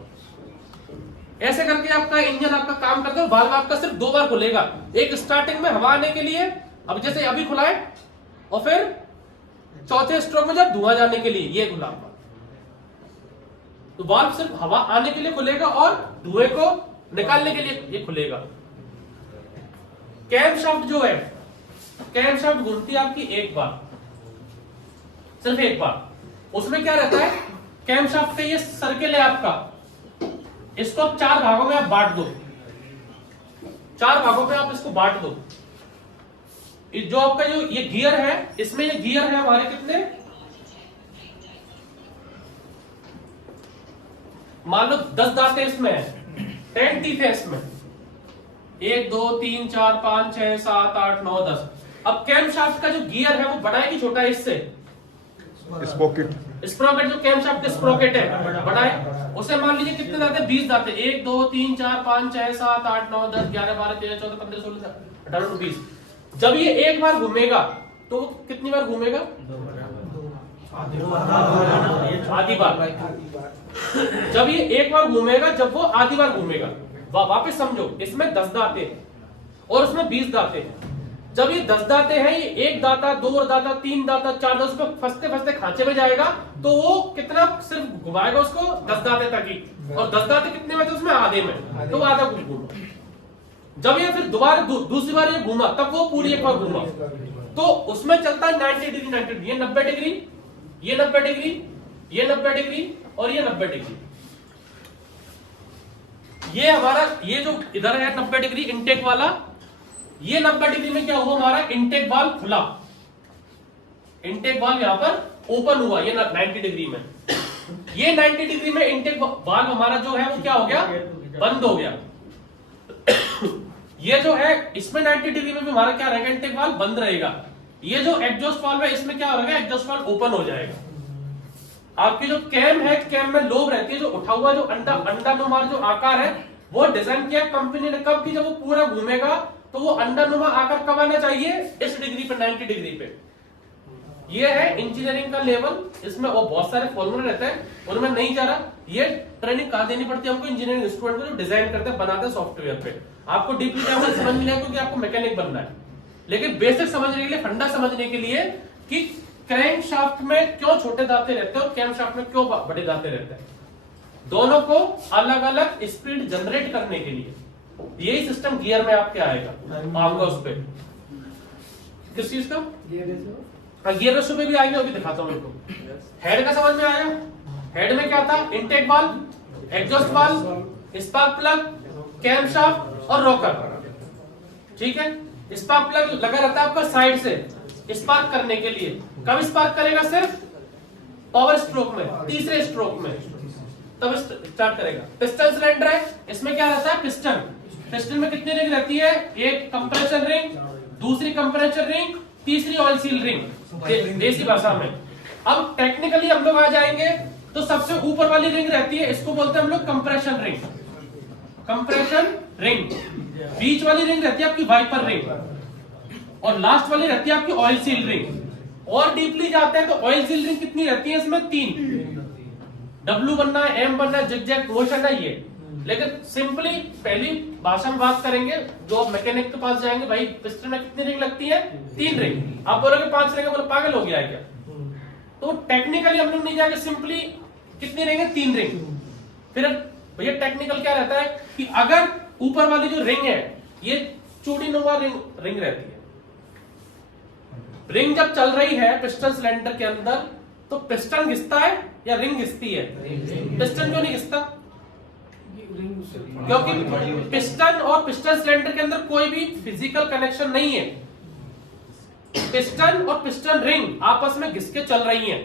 ऐसे करके आपका इंजन आपका काम करता है। वाल्व आपका सिर्फ 2 बार खुलेगा, एक स्टार्टिंग में हवा आने के लिए, अब जैसे अभी खुला है, और फिर चौथे स्ट्रोक में जब धुआं जाने के लिए, ये खुला आपका। तो वाल्व सिर्फ हवा आने के लिए खुलेगा और धुएं को निकालने के लिए ये खुलेगा। कैमशाफ्ट जो है, कैमशाफ्ट घूमती है आपकी एक बार, सिर्फ एक बार। उसमें क्या रहता है, कैमशाफ्ट का ये सर्किल है आपका, इसको आप 4 भागों में आप बांट दो, 4 भागों में आप इसको बांट दो। जो आपका जो ये गियर है, इसमें ये गियर है हमारे कितने, मान लो 10 दांतें इसमें है, 10 टीथ है इसमें, 1 2 3 4 5 6 7 8 9 10। अब कैमशाफ्ट का जो गियर है वो बड़ा है कि छोटा है इससे? स्प्रॉकेट जो कैमशाफ्ट का स्प्रॉकेट है बड़ा है, उसे मान लीजिए कितने दांते, 20 दांते, 1 2 3 4 5 6 7 8 9 10 11 12 13 14 15 16 18 20। जब ये एक बार घूमेगा तो कितनी बार घूमेगा? आधी बार। जब ये एक बार घूमेगा, जब वो आधी बार घूमेगा, वापस समझो, इसमें 10 दांते और उसमें 20 दांते हैं। जब ये 10 दांते हैं, ये 1 दांता 2 दांता 3 दांता 4 दांता उसमें फंसते फंसते खांचे में जाएगा, तो वो कितना सिर्फ घुमाएगा उसको 10 दांते तक ही, और 10 दांते कितने में थे उसमें? आधे में, तो आधा कुछ घूमा। जब ये फिर दोबारा दूसरी बार ये घूमा, तब वो पूरी एक बार घूमा, तो उसमें चलता है 90 डिग्री 90 डिग्री, ये 90 डिग्री, ये 90 डिग्री, ये 90 डिग्री और ये 90 डिग्री। ये हमारा ये जो इधर है 90 डिग्री इनटेक वाला, ये 90 डिग्री में क्या हुआ, हमारा इनटेक वाल्व खुला, इनटेक वाल्व यहां पर ओपन हुआ, ये 90 डिग्री में। ये 90 डिग्री में इनटेक वाल्व हमारा जो है वो क्या हो गया, बंद हो गया। ये जो है इसमें 90 डिग्री में भी हमारा क्या रहेगा, इनटेक वाल्व बंद रहेगा। ये जो एग्जॉस्ट वाल्व है, इसमें क्या होगा, एग्जॉस्ट वाल्व ओपन हो जाएगा। आपकी जो कैम है, कैम में लोब रहती है, जो उठा हुआ जो अंडानुमा जो आकार है, वो डिजाइन किया कंपनी ने कब की, जब वो पूरा घूमेगा तो वो अंडानुमा आकार कब आना चाहिए, इस डिग्री पे, 90 डिग्री पे। ये है इंजीनियरिंग का लेवल, इसमें और बहुत सारे फॉर्मूले रहते हैं, उनमें नहीं जा रहा। ये ट्रेनिंग कहाँ देनी पड़ती है हमको, इंजीनियरिंग स्टूडेंट को जो डिजाइन करते हैं, बनाते हैं सॉफ्टवेयर पे। आपको डीपली लेवल समझ में आए क्योंकि आपको मैकेनिक बनना है, लेकिन बेसिक समझने के लिए, फंडा समझने के लिए कि क्रैंक शाफ्ट में क्यों छोटे दांते रहते हैं और कैम शाफ्ट में क्यों बड़े दांते रहते हैं, दोनों को अलग अलग स्पीड जनरेट करने के लिए यही सिस्टम गियर में आपके आएगा। आऊंगा उस पे, किस चीज का गियर रेशो पे भी आएंगे, अभी दिखाता हूं इनको। हेड का समझ में आया, हेड में क्या था, intake valve, exhaust valve, spark plug, camshaft और रॉकर। ठीक है, स्पार्क प्लग लगा रहता है आपका साइड से स्पार्क करने के लिए। कब स्पार्क करेगा, सिर्फ पावर स्ट्रोक में, तीसरे स्ट्रोक में तब स्टार्ट करेगा। पिस्टन सिलेंडर है, इसमें क्या रहता है, पिस्टन, पिस्टन में कितनी रिंग रहती है, एक कंप्रेशन रिंग, दूसरी कंप्रेशन रिंग, तीसरी ऑयल सील रिंग, देसी भाषा में। अब टेक्निकली हम लोग आ जाएंगे तो सबसे ऊपर वाली रिंग रहती है, इसको बोलते हैं हम लोग कंप्रेशन रिंग, कंप्रेशन रिंग। बीच वाली रिंग रहती है आपकी वाइपर रिंग, और लास्ट वाली रहती है आपकी ऑयल सील रिंग। और डीपली जाते हैं तो ऑयल सील रिंग कितनी रहती है, इसमें 3, डब्ल्यू बनना है, एम बनना है, जिगजैग मोशन है ये। लेकिन सिंपली पहली भाषा में बात करेंगे, जो आप मैकेनिक के पास जाएंगे, भाई पिस्टन में कितनी रिंग लगती है, 3 रिंग। आप बोलोगे 5 रिंग, बोलो पागल हो गया है क्या। तो टेक्निकली हम लोग नहीं जाएंगे, सिंपली कितनी रिंग है, 3 रिंग। फिर भैया टेक्निकल क्या रहता है कि अगर ऊपर वाली जो रिंग है ये चूड़ीनुमा रिंग रहती है, रिंग जब चल रही है पिस्टन सिलेंडर के अंदर तो पिस्टन घिसता है या रिंग घिसती है? पिस्टन क्यों नहीं घिसता? क्योंकि पिस्टन और पिस्टन सिलेंडर के अंदर कोई भी फिजिकल कनेक्शन नहीं है। पिस्टन और पिस्टन रिंग आपस में घिस के चल रही हैं।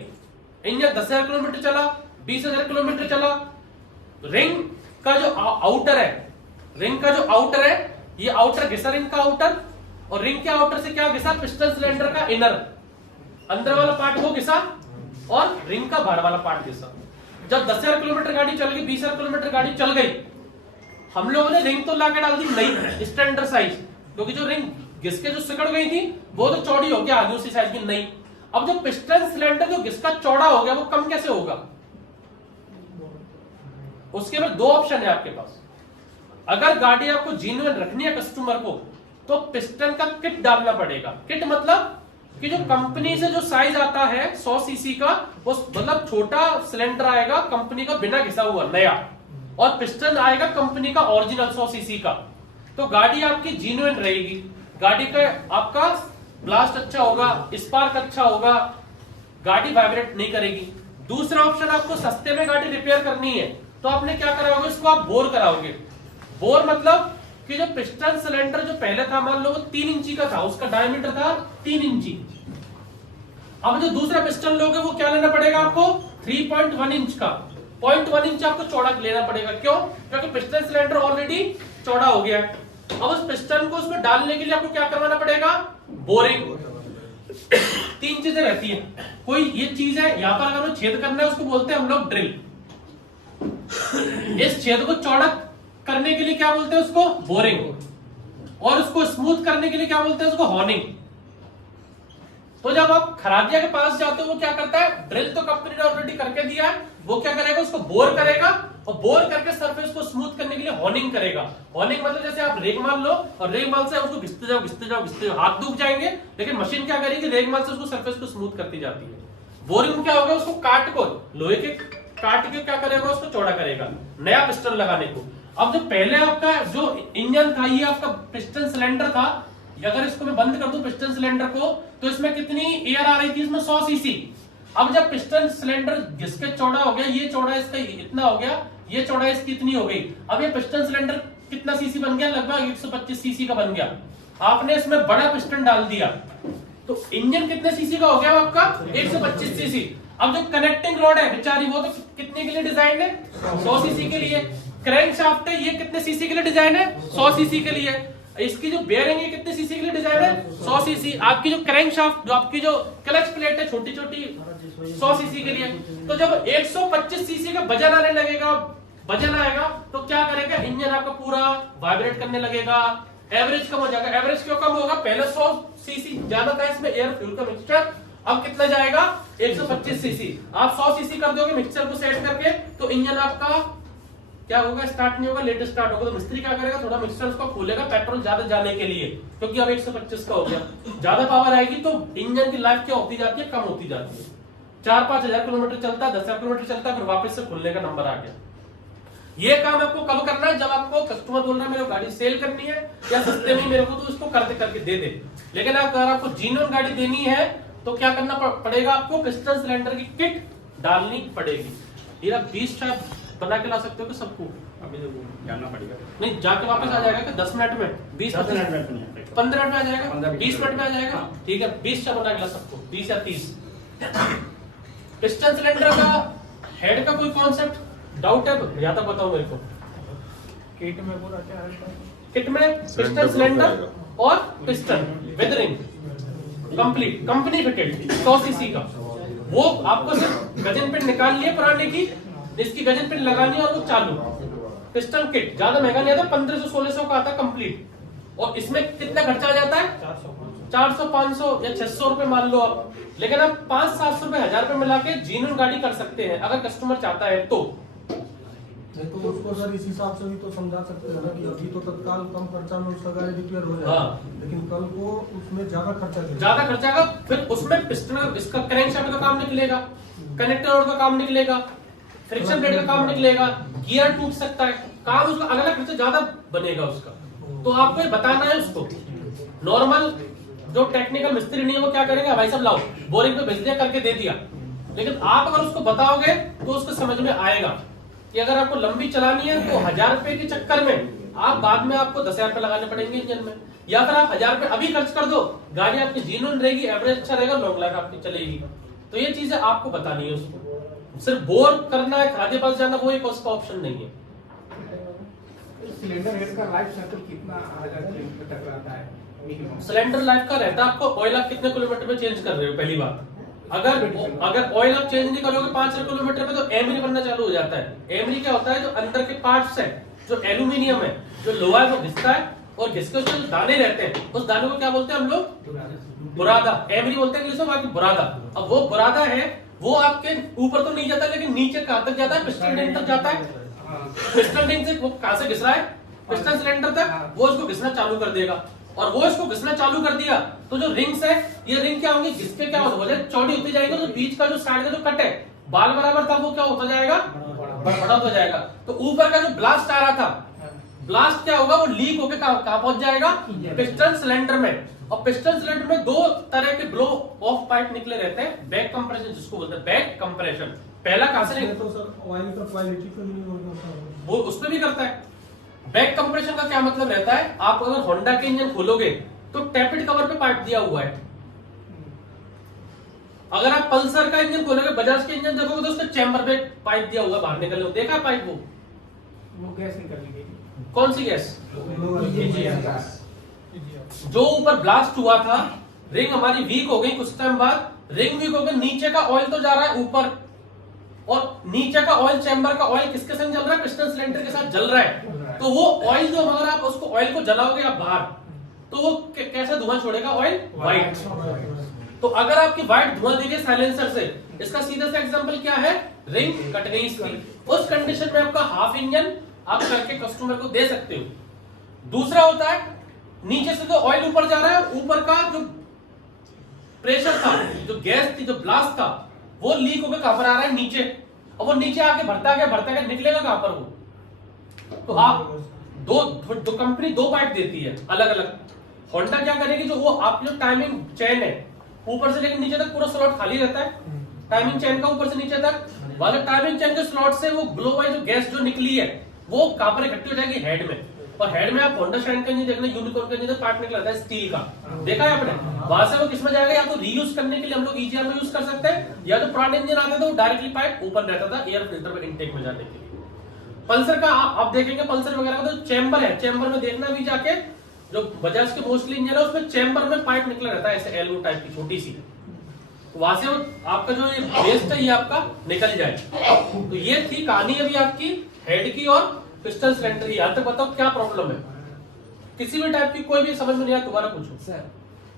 इंजन 10,000 किलोमीटर चला, 20,000 किलोमीटर चला, रिंग का जो आउटर है, रिंग का जो आउटर है, ये आउटर घिसा रिंग का आउटर, और रिंग के आउटर से क्या घिसा? पिस्टन सिलेंडर का इनर, अंदर वाला पार्ट वो घिसा, और रिंग का बाहर वाला पार्ट घिसा। जब 10,000 किलोमीटर गाड़ी चल गई, 20,000 किलोमीटर गाड़ी चल गई, हम लोगों ने रिंग तो लाके डाल दी नई स्टैंडर्ड साइज, क्योंकि जो रिंग घिस के जो सिकड़ गई थी वो तो चौड़ी हो गया, आगे उसी साइज की नहीं। अब जो पिस्टन सिलेंडर जो घिसका चौड़ा हो गया वो कम कैसे होगा? उसके बाद दो ऑप्शन है आपके पास। अगर गाड़ी आपको जेन्युइन रखनी है कस्टमर को, तो पिस्टन का किट डालना पड़ेगा। किट मतलब कि जो कंपनी से जो साइज आता है 100 सीसी का, वो मतलब छोटा सिलेंडर आएगा कंपनी का बिना घिसा हुआ नया, और पिस्टन आएगा कंपनी का ओरिजिनल 100 सीसी का। तो गाड़ी आपकी जेन्युइन रहेगी, गाड़ी का आपका ब्लास्ट अच्छा होगा, स्पार्क अच्छा होगा, गाड़ी वाइब्रेट नहीं करेगी। दूसरा ऑप्शन, आपको सस्ते में गाड़ी रिपेयर करनी है, तो आपने क्या कराओगे? इसको आप बोर कराओगे। बोर मतलब कि जो पिस्टन सिलेंडर जो पहले था, मान लो वो 3 इंची का था, उसका डायमीटर था 3 इंची। अब जो दूसरा पिस्टन लोगे वो क्या लेना पड़ेगा आपको? 3.1 इंच का। 0.1 इंच आपको चौड़ा लेना पड़ेगा। क्यों? क्योंकि पिस्टन सिलेंडर ऑलरेडी चौड़ा हो गया है। अब उस पिस्टन को उसमें डालने के लिए आपको क्या करवाना पड़ेगा? बोरिंग। 3 चीजें रहती है, कोई ये चीज है यहां पर अगर छेद करना है उसको बोलते हैं हम लोग ड्रिल। इस छेद को चौड़ा करने के लिए क्या बोलते हैं? उसको बोरिंग। और उसको स्मूथ करने के लिए क्या बोलते हैं? उसको हॉर्निंग। तो जब आप खरादिया के पास जाते हो वो क्या करता है? ड्रिल तो कंपनी ने ऑलरेडी करके दिया है, वो क्या करेगा? उसको बोर करेगा, और बोर करके सरफेस को स्मूथ करने के लिए हॉर्निंग करेगा। हॉर्निंग मतलब जैसे आप रेगमाल लो और रेगमाल से उसको घिसते जाओ घिसते जाओ घिसते जाओ, हाथ दुख जाएंगे, लेकिन मशीन क्या करेगी? रेगमाल से उसको सरफेस को स्मूथ करती जाती है। बोरिंग क्या होगा? उसको काट को, लोहे के काट के क्या करेगा? उसको चौड़ा करेगा नया पिस्टन लगाने को। अब जो पहले आपका जो इंजन था, ये आपका पिस्टन सिलेंडर था, अगर इसको मैं बंद कर दूं पिस्टन सिलेंडर को, तो इसमें कितनी एयर आ रही थी? इसमें 100 सीसी। अब जब पिस्टन सिलेंडर जिसके चौड़ा हो गया, ये चौड़ा इसका इतना हो गया, ये चौड़ा इसकी इतनी हो गई, अब ये पिस्टन सिलेंडर कितना सीसी बन गया? लगभग 125 सीसी का बन गया। आपने इसमें बड़ा पिस्टन डाल दिया, तो इंजन कितने सीसी का हो गया आपका? 125 सीसी। अब जो कनेक्टिंग रॉड है बेचारी, वो तो कितने के लिए डिजाइन है? 100 सीसी के लिए। क्रैंक शाफ्ट है, ये कितने सीसी के लिए डिजाइन है? 100 सीसी के लिए। इसकी जो बेयरिंग है कितने सीसी के लिए डिजाइन है? 100 सीसी। आपकी जो क्रैंक शाफ्ट, जो आपकी जो क्लच प्लेट है छोटी छोटी, 100 सीसी के लिए। तो जब 125 सीसी का वजन आने लगेगा, वजन आएगा, तो क्या करेगा? इंजन आपका पूरा वाइब्रेट करने लगेगा, एवरेज कम हो जाएगा। एवरेज क्यों कम होगा? पहले 100 सीसी ज्यादा था इसमें एयर फ्यूल का मिक्सचर, अब कितना जाएगा? 125 सीसी। आप 100 सीसी कर दोगे मिक्सचर को सेट करके, तो इंजन आपका क्या होगा? स्टार्ट नहीं होगा, लेट स्टार्ट होगा। तो मिस्त्री क्या करेगा? थोड़ा मिक्सचर उसको खोलेगा पेट्रोल ज्यादा जाने के लिए, क्योंकि अब 125 का हो गया। ज्यादा पावर आएगी तो इंजन की लाइफ क्या होती जाती है? कम होती जाती है। 4-5 हजार किलोमीटर चलता है, 10,000 किलोमीटर चलता है, फिर वापस से खुलने का नंबर आ गया। ये काम आपको कब करना है? जब आपको कस्टमर बोल रहा है मेरे को गाड़ी सेल करनी है या सस्ते में मेरे को, तो उसको करके दे दे। लेकिन अगर आपको जेन्युइन गाड़ी देनी है तो क्या करना पड़ेगा? आपको पिस्टन सिलेंडर की किट डालनी पड़ेगी। ये 20 टाइप बना के ला सकते हो कि सबको अभी तो जाना पड़ेगा, नहीं जाके वापस आ जाएगा कि 10 मिनट में? 20-15 मिनट में आ जाएगा, 20 मिनट में आ जाएगा। ठीक है, 20 बना के ला सबको, 20 या 30। पिस्टन सिलेंडर का हेड का कोई कॉन्सेप्ट डाउट है? या तो बताओ मेरे को। किट में पूरा क्या है? किट में पिस्टन सिलेंडर और piston with ring complete, company fitted 100 CC का। वो आपको सिर्फ गजन पिन निकालनी है पुराने की, इसकी गजन पिन लगानी है और वो चालू। पिस्टन किट ज्यादा महंगा नहीं आता, 1500-1600 का आता है कंप्लीट। और इसमें कितना खर्चा आ जाता है? 400, 500 या 600 रुपए मान लो आप। लेकिन आप 500-700 रुपए, 1000 रुपए मिला के जेन्युइन गाड़ी कर सकते हैं अगर कस्टमर चाहता है तो। नहीं तो उसको सर इस हिसाब से भी तो समझा सकते हैं ना कि अभी तो तत्काल कम खर्चा में उसका गाड़ी रिपेयर हो जाएगा, लेकिन कल को उसमें ज्यादा खर्चा आएगा, फिर उसमें पिस्टन, इसका क्रैंक शाफ्ट का काम निकलेगा, कनेक्टर रोड का काम निकलेगा, फ्रिक्शन ब्लेड का काम निकलेगा, गियर टूट सकता है, काम उसका अलग अलग खर्चा ज्यादा बनेगा उसका। तो आपको ये बताना है उसको। नॉर्मल जो टेक्निकल मिस्त्री नहीं है वो क्या करेंगे? भाई साहब लाओ, बोरिंग पे भेज दिया, करके दे दिया, लेकिन आप अगर उसको बताओगे तो उसको समझ में आएगा कि अगर आपको लंबी चलानी है तो 1000 रुपए के चक्कर में आप बाद में आपको 10,000 रुपए लगाने पड़ेंगे इंजन में, या फिर आप 1000 रुपए अभी खर्च कर दो, गाड़ी आपकी जीनून रहेगी, एवरेज अच्छा रहेगा, लॉन्ग लाइफ आपकी चलेगी। तो ये चीजें आपको बतानी है उसको। सिर्फ बोर करना है, खादे पास जाना, वो एक उसका ऑप्शन नहीं है। सिलेंडर हेड का लाइफ साइकिल कितना 1000 किलोमीटर तक रहता है मिनिमम? सिलेंडर लाइफ का रहता है आपको ऑयल आप कितने किलोमीटर में चेंज कर रहे हो, पहली बात। अगर ऑयल आप चेंज नहीं करोगे 500 किलोमीटर में तो एमरी बनना चालू हो जाता है। एमरी क्या होता है, जो अंदर के पार्ट्स है, जो एल्यूमिनियम है, जो लोहा है, वो घिसता है और घिस के उसमें जो दाने रहते हैं, उस दानों को क्या बोलते हैं हम लोग? बुरादा। एमरी बोलते हैं इंग्लिश में, बाकी बुरादा। अब वो बुरादा है, वो आपके ऊपर तो नहीं जाता, लेकिन नीचे कहां तक जाता है? पिस्टन रिंग तक जाता है। पिस्टन रिंग से वो कहां से घिस रहा है? पिस्टन सिलेंडर तक। वो इसको घिसना चालू कर देगा, और वो इसको घिसना चालू कर दिया तो जो रिंग्स है, ये रिंग क्या होंगी? घिसके क्या होगा, चौड़ी होती जाएगी, तो बीच का जो साइड का जो कट है बाल बराबर था, वो क्या होता जाएगा? बड़ा हो जाएगा। तो ऊपर का जो ब्लास्ट आ रहा था, ब्लास्ट क्या होगा? वो लीक होकर कहां पहुंच जाएगा? पिस्टन सिलेंडर में। और पिस्टन सिलेंडर में दो तरह के ब्लो ऑफ पाइप निकले रहते हैं, बैक कंप्रेशन जिसको बोलते हैं, बैक कंप्रेशन। पहला कहां से तो सर ऑयल का क्वालिटी पे भी निर्भर करता है, वो उसमें भी करता है। बैक कंप्रेशन का क्या मतलब रहता है? आप अगर होंडा के इंजन खोलोगे तो टैपिड कवर पे पाइप दिया हुआ है। अगर आप पल्सर का इंजन खोलोगे, बजाज के इंजन देखोगे तो उसके चैम्बर पे पाइप दिया हुआ है बाहर निकलने, देखा पाइप? वो गैस निकलेगी। कौन सी गैस? जो ऊपर ब्लास्ट हुआ था, रिंग हमारी वीक हो गई, कुछ टाइम बाद रिंग वीक हो गई, नीचे का ऑयल तो जा रहा है ऊपर, और नीचे का ऑयल, चैम्बर का ऑयल किसके संग जल रहा है? पिस्टन सिलेंडर के साथ जल रहा है। तो वो ऑयल जो, अगर आप उसको ऑयल को जलाओगे आप बाहर, तो वो कैसा धुआं छोड़ेगा? Oil white. तो अगर आपकी व्हाइट धुआं दे रही है साइलेंसर से, इसका सीधा सा एग्जांपल क्या है? रिंग कट गई इसकी। उस कंडीशन में आपका हाफ इंजन आप करके कस्टमर को दे सकते हो। दूसरा होता है, नीचे से जो ऑयल ऊपर जा रहा है, ऊपर का जो प्रेशर था, जो गैस थी, जो ब्लास्ट था, वो लीक होकर कहां पर आ रहा है? नीचे। और वो नीचे आके भरता गया निकलेगा कहां पर? वो तो आप दो कंपनी दो पाइप देती है अलग अलग। होंडा क्या करेगी, जो वो आपकी जो टाइमिंग चेन है, ऊपर से लेकर नीचे तक पूरा स्लॉट खाली रहता है, टाइमिंग चेन का ऊपर से नीचे तक वाले टाइमिंग चेन के स्लॉट से वो ग्लो वाइज जो गैस जो निकली है, वो कहां पर इकट्ठी हो जाएगी? हेड में। और हेड में आप होंडा शाइन का इंजन देखना, यूनिकॉर्न का इंजन पार्ट निकला है स्टील का, देखा है आपने? वहां से वो किसमें जाएगा? या तो रीयूज करने के लिए हम लोग ईजीआर में यूज कर सकते हैं, या तो पुराने इंजन आते थे वो डायरेक्टली पाइप ऊपर रहता था एयर फिल्टर में इनटेक में जाने के लिए। पल्सर का आप देखेंगे, पल्सर वगैरह का तो चैम्बर है, चैम्बर में देखना भी जाके, जो बजाज के मोस्टली इंजन है उसमें चैम्बर में पाइप निकला रहता है, ऐसे एल्बो टाइप की छोटी सी, वहां से आपका जो ये वेस्ट है ये आपका निकल जाए। तो ये थी कहानी अभी आपकी हेड की और पिस्टन सिलेंडर की। यहां तक बताओ क्या प्रॉब्लम है? किसी भी टाइप की कोई भी समझ में नहीं आया दोबारा पूछो। सर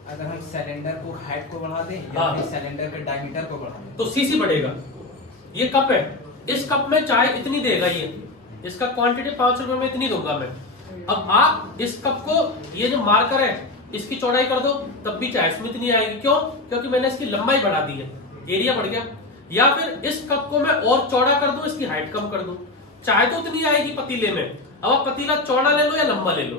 अगर हम सिलेंडर को हाइट को बढ़ा दें या फिर सिलेंडर के डायमीटर को बढ़ा दें तो सीसी बढ़ेगा। ये कप है, इस कप में चाय इतनी देगा, ये इसका क्वांटिटी 5 रुपए में इतनी दूंगा मैं। अब आप इस कप को, ये जो मार्कर है, इसकी चौड़ाई कर दो तब भी चाय इसमें इतनी आएगी। क्यों? क्योंकि मैंने इसकी लंबाई बढ़ा दी है, एरिया बढ़ गया। या फिर इस कप को मैं और चौड़ा कर दूं, इसकी हाइट कम कर दूं, चाय तो इतनी आएगी पतीले में। अब आप पतीला चौड़ा ले लो या लंबा ले लो,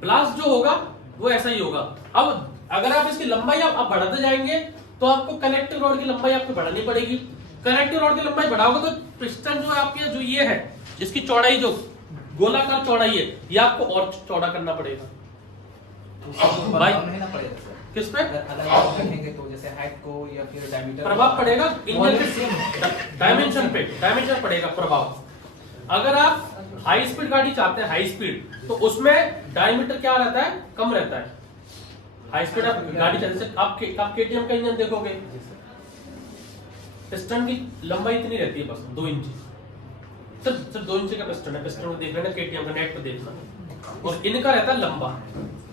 ब्लास्ट जो होगा वो ऐसा ही होगा। अब अगर आप इसकी लंबाई आप बढ़ाते जाएंगे तो आपको कनेक्टिव रॉड की लंबाई आपको बढ़ानी पड़ेगी। कनेक्टिव रॉड की लंबाई बढ़ाओगे तो पिस्टन जो है आपके, जो ये है, इसकी चौड़ाई, जो गोलाकार चौड़ाई है, ये आपको और चौड़ा करना पड़ेगा। भाई किस पे अलग रखेंगे तो जैसे हाइट को या फिर डायमीटर प्रभाव पड़ेगा? इंजन के डायमेंशन पे डायमेंशन पड़ेगा प्रभाव। अगर आप हाई स्पीड गाड़ी चाहते हैं, हाई स्पीड, तो उसमें डायमीटर क्या रहता है? कम रहता है। हाई स्पीड आप गाड़ी चाहते हैं, आप केटीएम का इंजन देखोगे, पिस्टन की लंबाई इतनी रहती है, बस 2 इंच, सिर्फ 2 इंच का पिस्टन है। पिस्टन में देख लेना, केटीएम का नेट पे देखना, और इनका रहता है लंबा।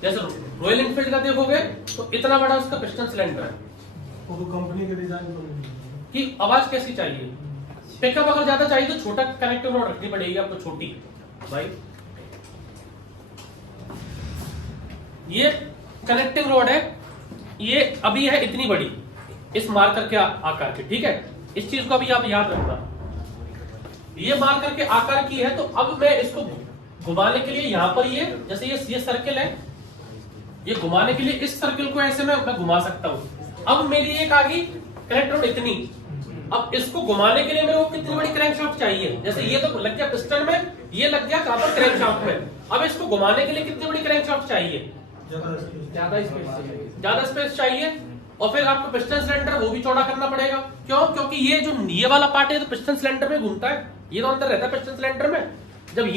जैसे रॉयल एनफील्ड का देखोगे तो इतना बड़ा उसका पिस्टन सिलेंडर है। वो कंपनी के डिजाइन की आवाज कैसी चाहिए, पिकअप अगर ज्यादा चाहिए तो छोटा कनेक्टिव रॉड रखनी पड़ेगी आपको, छोटी। भाई ये कनेक्टिंग रॉड है, ये अभी है इतनी बड़ी, इस मार्कर के आकार की, ठीक है? इस चीज को अभी आप याद रखना, ये मार्कर के आकार की है। तो अब मैं इसको घुमाने के लिए यहां पर ये, जैसे ये सर्किल है, ये घुमाने के लिए इस सर्किल को ऐसे मैं घुमा सकता हूं। अब मेरी एक आ गई कनेक्टर रॉड इतनी, अब इसको घुमाने के लिए मेरे को कितनी बड़ी क्रैंकशाफ्ट चाहिए? जैसे ये तो लग गया पिस्टन में, ये लग गया कहां पर? क्रैंकशाफ्ट में। अब इसको घुमाने के लिए कितनी बड़ी क्रैंकशाफ्ट चाहिए? ज्यादा स्पेस चाहिए। और फिर आपको पिस्टन सिलेंडर वो भी चौड़ा करना पड़ेगा। क्यों? क्योंकि ये जो ये वाला पार्ट है तो पिस्टन सिलेंडर में घूमता है, ये तो अंदर रहता है पिस्टन सिलेंडर में। जब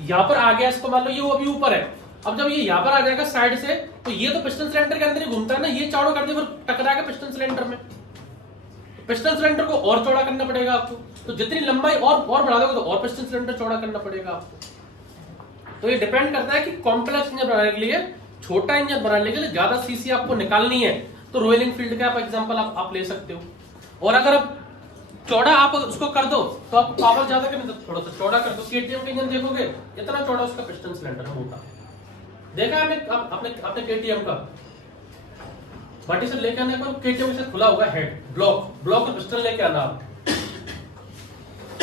यहाँ पर आ गया, इसको मान लो ये वो अभी ऊपर है, अब जब ये यहाँ पर आ जाएगा साइड से, तो ये तो पिस्टन सिलेंडर के अंदर ही घूमता है ना, ये चौड़ा कर दिया फिर टकराएगा पिस्टन सिलेंडर में। पिस्टन सिलेंडर को और चौड़ा करना पड़ेगा आपको, तो जितनी लंबाई और बढ़ा दोगे तो और पिस्टन सिलेंडर चौड़ा करना पड़ेगा आपको। तो ये डिपेंड करता है कि कॉम्प्लेक्स इंजन बनाने के लिए, छोटा इंजन बनाने के लिए ज्यादा सीसी आपको निकालनी है, तो रॉयल एनफील्ड का आप एग्जांपल आप ले सकते हो। और अगर आप चौड़ा आप उसको कर दो तो आपको पावर ज्यादा करनी, तो थोड़ा सा चौड़ा कर दो। केटीएम का इंजन देखोगे इतना चौड़ा उसका पिस्टन सिलेंडर मोटा, देखा है आपने केटीएम का बाटी से लेके आने पर केटीएम से खुला हुआ हेड ब्लॉक और पिस्टन लेके आना आप,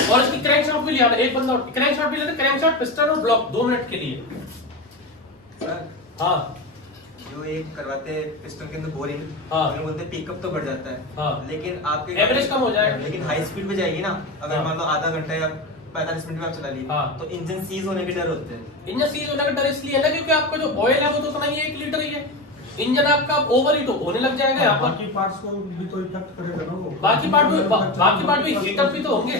और इसकी क्रैंकशाफ्ट भी ले आना। एक बंदा क्रैंकशाफ्ट भी लेते, क्रैंकशाफ्ट पिस्टन और ब्लॉक 2 मिनट के लिए। हाँ, जो एक करवाते हैं पिस्टन के अंदर बोरिंग, हाँ, बोलते पिकअप तो बढ़ जाता है, हाँ, लेकिन आपके एवरेज कम हो जाएगा। लेकिन हाई स्पीड पे जाएगी ना, अगर हाँ, मान लो आधा घंटा या 45 मिनट में आप चला ली, हाँ, तो इंजन सीज होने के डर होते हैं। इंजन सीज होने का डर इसलिए है ना क्योंकि आपका जो ऑयल है वो तो उतना ही 1 लीटर ही है। इंजन आपका ओवर हीट होने लग जाएगा यहाँ पर, बाकी पार्ट्स को भी तो इफेक्ट करेगा ना वो। बाकी पार्ट भी हीटअप भी तो होंगे।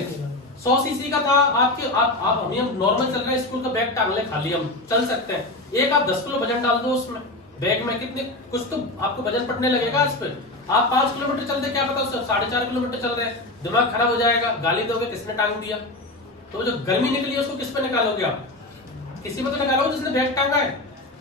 100 सीसी का था आपके, आप हम नॉर्मल चल रहा है, स्कूल का बैग टांग ले खाली, हम चल सकते हैं। एक आप 10 किलो वजन डाल दो उसमें, बैग में कितने कुछ तो आपको वजन पड़ने लगेगा इस पे। आप 5 किलोमीटर चलते, क्या पता 4.5 किलोमीटर चल रहे हैं, दिमाग खराब हो जाएगा, गाली दोगे किसने टांग दिया। तो जो गर्मी निकली है उसको किस पे निकालोगे आप? किसी पे तो निकालोगे जिसने बैग टांगा है।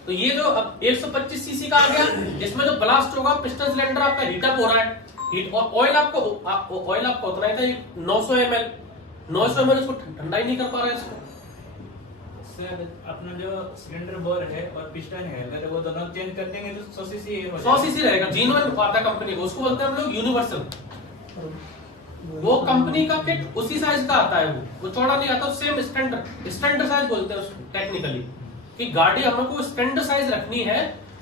तो ये जो अब 125 सीसी का आ गया, इसमें जो ब्लास्ट होगा पिस्टन सिलेंडर आपका हीटअप हो रहा है, हीट, और ऑयल आपको उतना ही था 900 ml इसको ठंडा ही नहीं कर पा रहा है इसको। अपना जो सिलेंडर बोर है और पिस्टन है, अगर वो दोनों चेंज कर देंगे तो 100 सीसी 100 सीसी रहेगा। जीनवन आता है कंपनी को, उसको बोलते हैं हम लोग यूनिवर्सल। वो कंपनी का किट उसी साइज का आता है, वो चौड़ा नहीं आता, सेम स्टैंडर्ड साइज बोलते हैं उसको टेक्निकली, कि गाड़ी हमको स्टैंडर्ड साइज रखनी है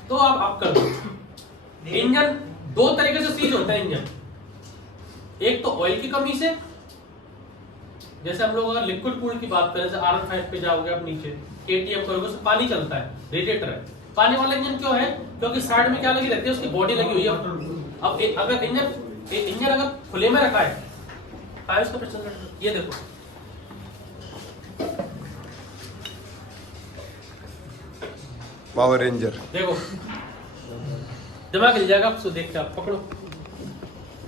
तो आप कर दो। इंजन 2 तरीके से सीज होता है इंजन, एक तो ऑयल की कमी से, जैसे हम लोग अगर लिक्विड कूल्ड की बात करें, जैसे R15 पे जाओगे आप नीचे, केटीएम करोगे उसमें पानी चलता है, रेडिएटर है। पानी वाला इंजन क्यों है? क्योंकि साइड में क्या लगी रहती है, उसकी बॉडी लगी हुई है। अब अगर इंजन अगर खुले में रखा है, इसका पिस्टन, ये देखो पावर रेंजर, देखो दिमाग हिल जाएगा आपको देख के, आप पकड़ो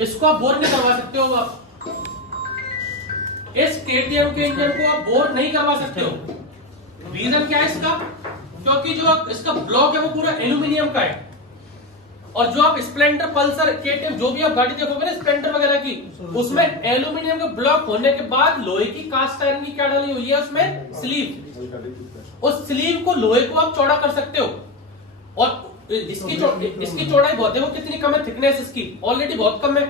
इसको, आप बोर नहीं करवा सकते हो। आप इस केटीएम के इंजन को आप बोर नहीं करवा सकते हो। रीजन क्या है इसका? क्योंकि जो इसका ब्लॉक है वो पूरा एल्यूमिनियम का है, और जो आप स्प्लेंडर, पल्सर, केटीएम जो भी आप गाड़ी देखोगे ना स्प्लेंडर वगैरह की, उसमें एल्यूमिनियम का ब्लॉक होने के बाद लोहे की कास्ट आयरन की क्या डाली हुई है उसमें? स्लीव। उस स्लीव को, लोहे को आप चौड़ा कर सकते हो, और इसकी चौड़ाई बहुत है, वो कितनी कम है, थिकनेस इसकी ऑलरेडी बहुत कम है,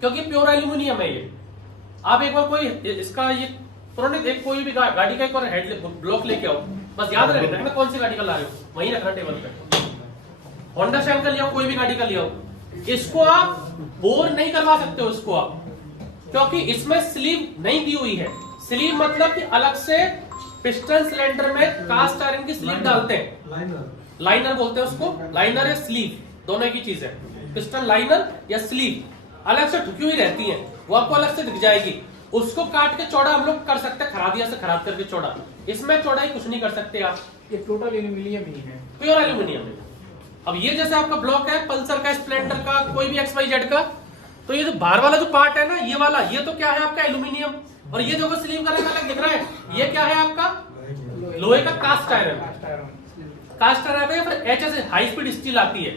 क्योंकि प्योर एल्यूमिनियम है ये। आप एक बार कोई इसका ये तुरंत एक कोई भी गाड़ी का एक बार हेड ब्लॉक लेके आओ, बस याद रखना कौन सी गाड़ी का ला रहे हो, वहीं रखना टेबल पे। होंडा शाइन का लिया, कोई भी गाड़ी का लिया हो, इसको आप बोर नहीं करवा सकते हो इसको आप, क्योंकि इसमें स्लीव नहीं दी हुई है। स्लीव मतलब कि अलग से पिस्टन सिलेंडर में कास्ट आयरन की स्लीव डालते हैं, लाइनर बोलते हैं उसको, लाइनर या स्लीव दोनों की चीज है। पिस्टन लाइनर या स्लीव अलग से ठुकी हुई रहती है, वो आपको अलग से दिख जाएगी, उसको काट के चौड़ा हम लोग कर सकते हैं, खरादिया से खराद करके चौड़ा। इसमें चौड़ाई कुछ नहीं कर सकते आप, ये टोटल एल्यूमिनियम ही है, प्योर एल्यूमिनियम है। अब ये जैसे आपका ब्लॉक है पल्सर का, स्प्लेंडर का, कोई भी XYZ का, तो ये जो बाहर वाला जो पार्ट है ना, ये वाला, ये तो क्या है आपका एल्यूमिनियम, और ये जो स्लीव का रंग अलग दिख रहा है, ये क्या है आपका? लोहे का कास्ट आयरन। कास्ट आयरन आता है, फिर HS हाई स्पीड स्टील आती है,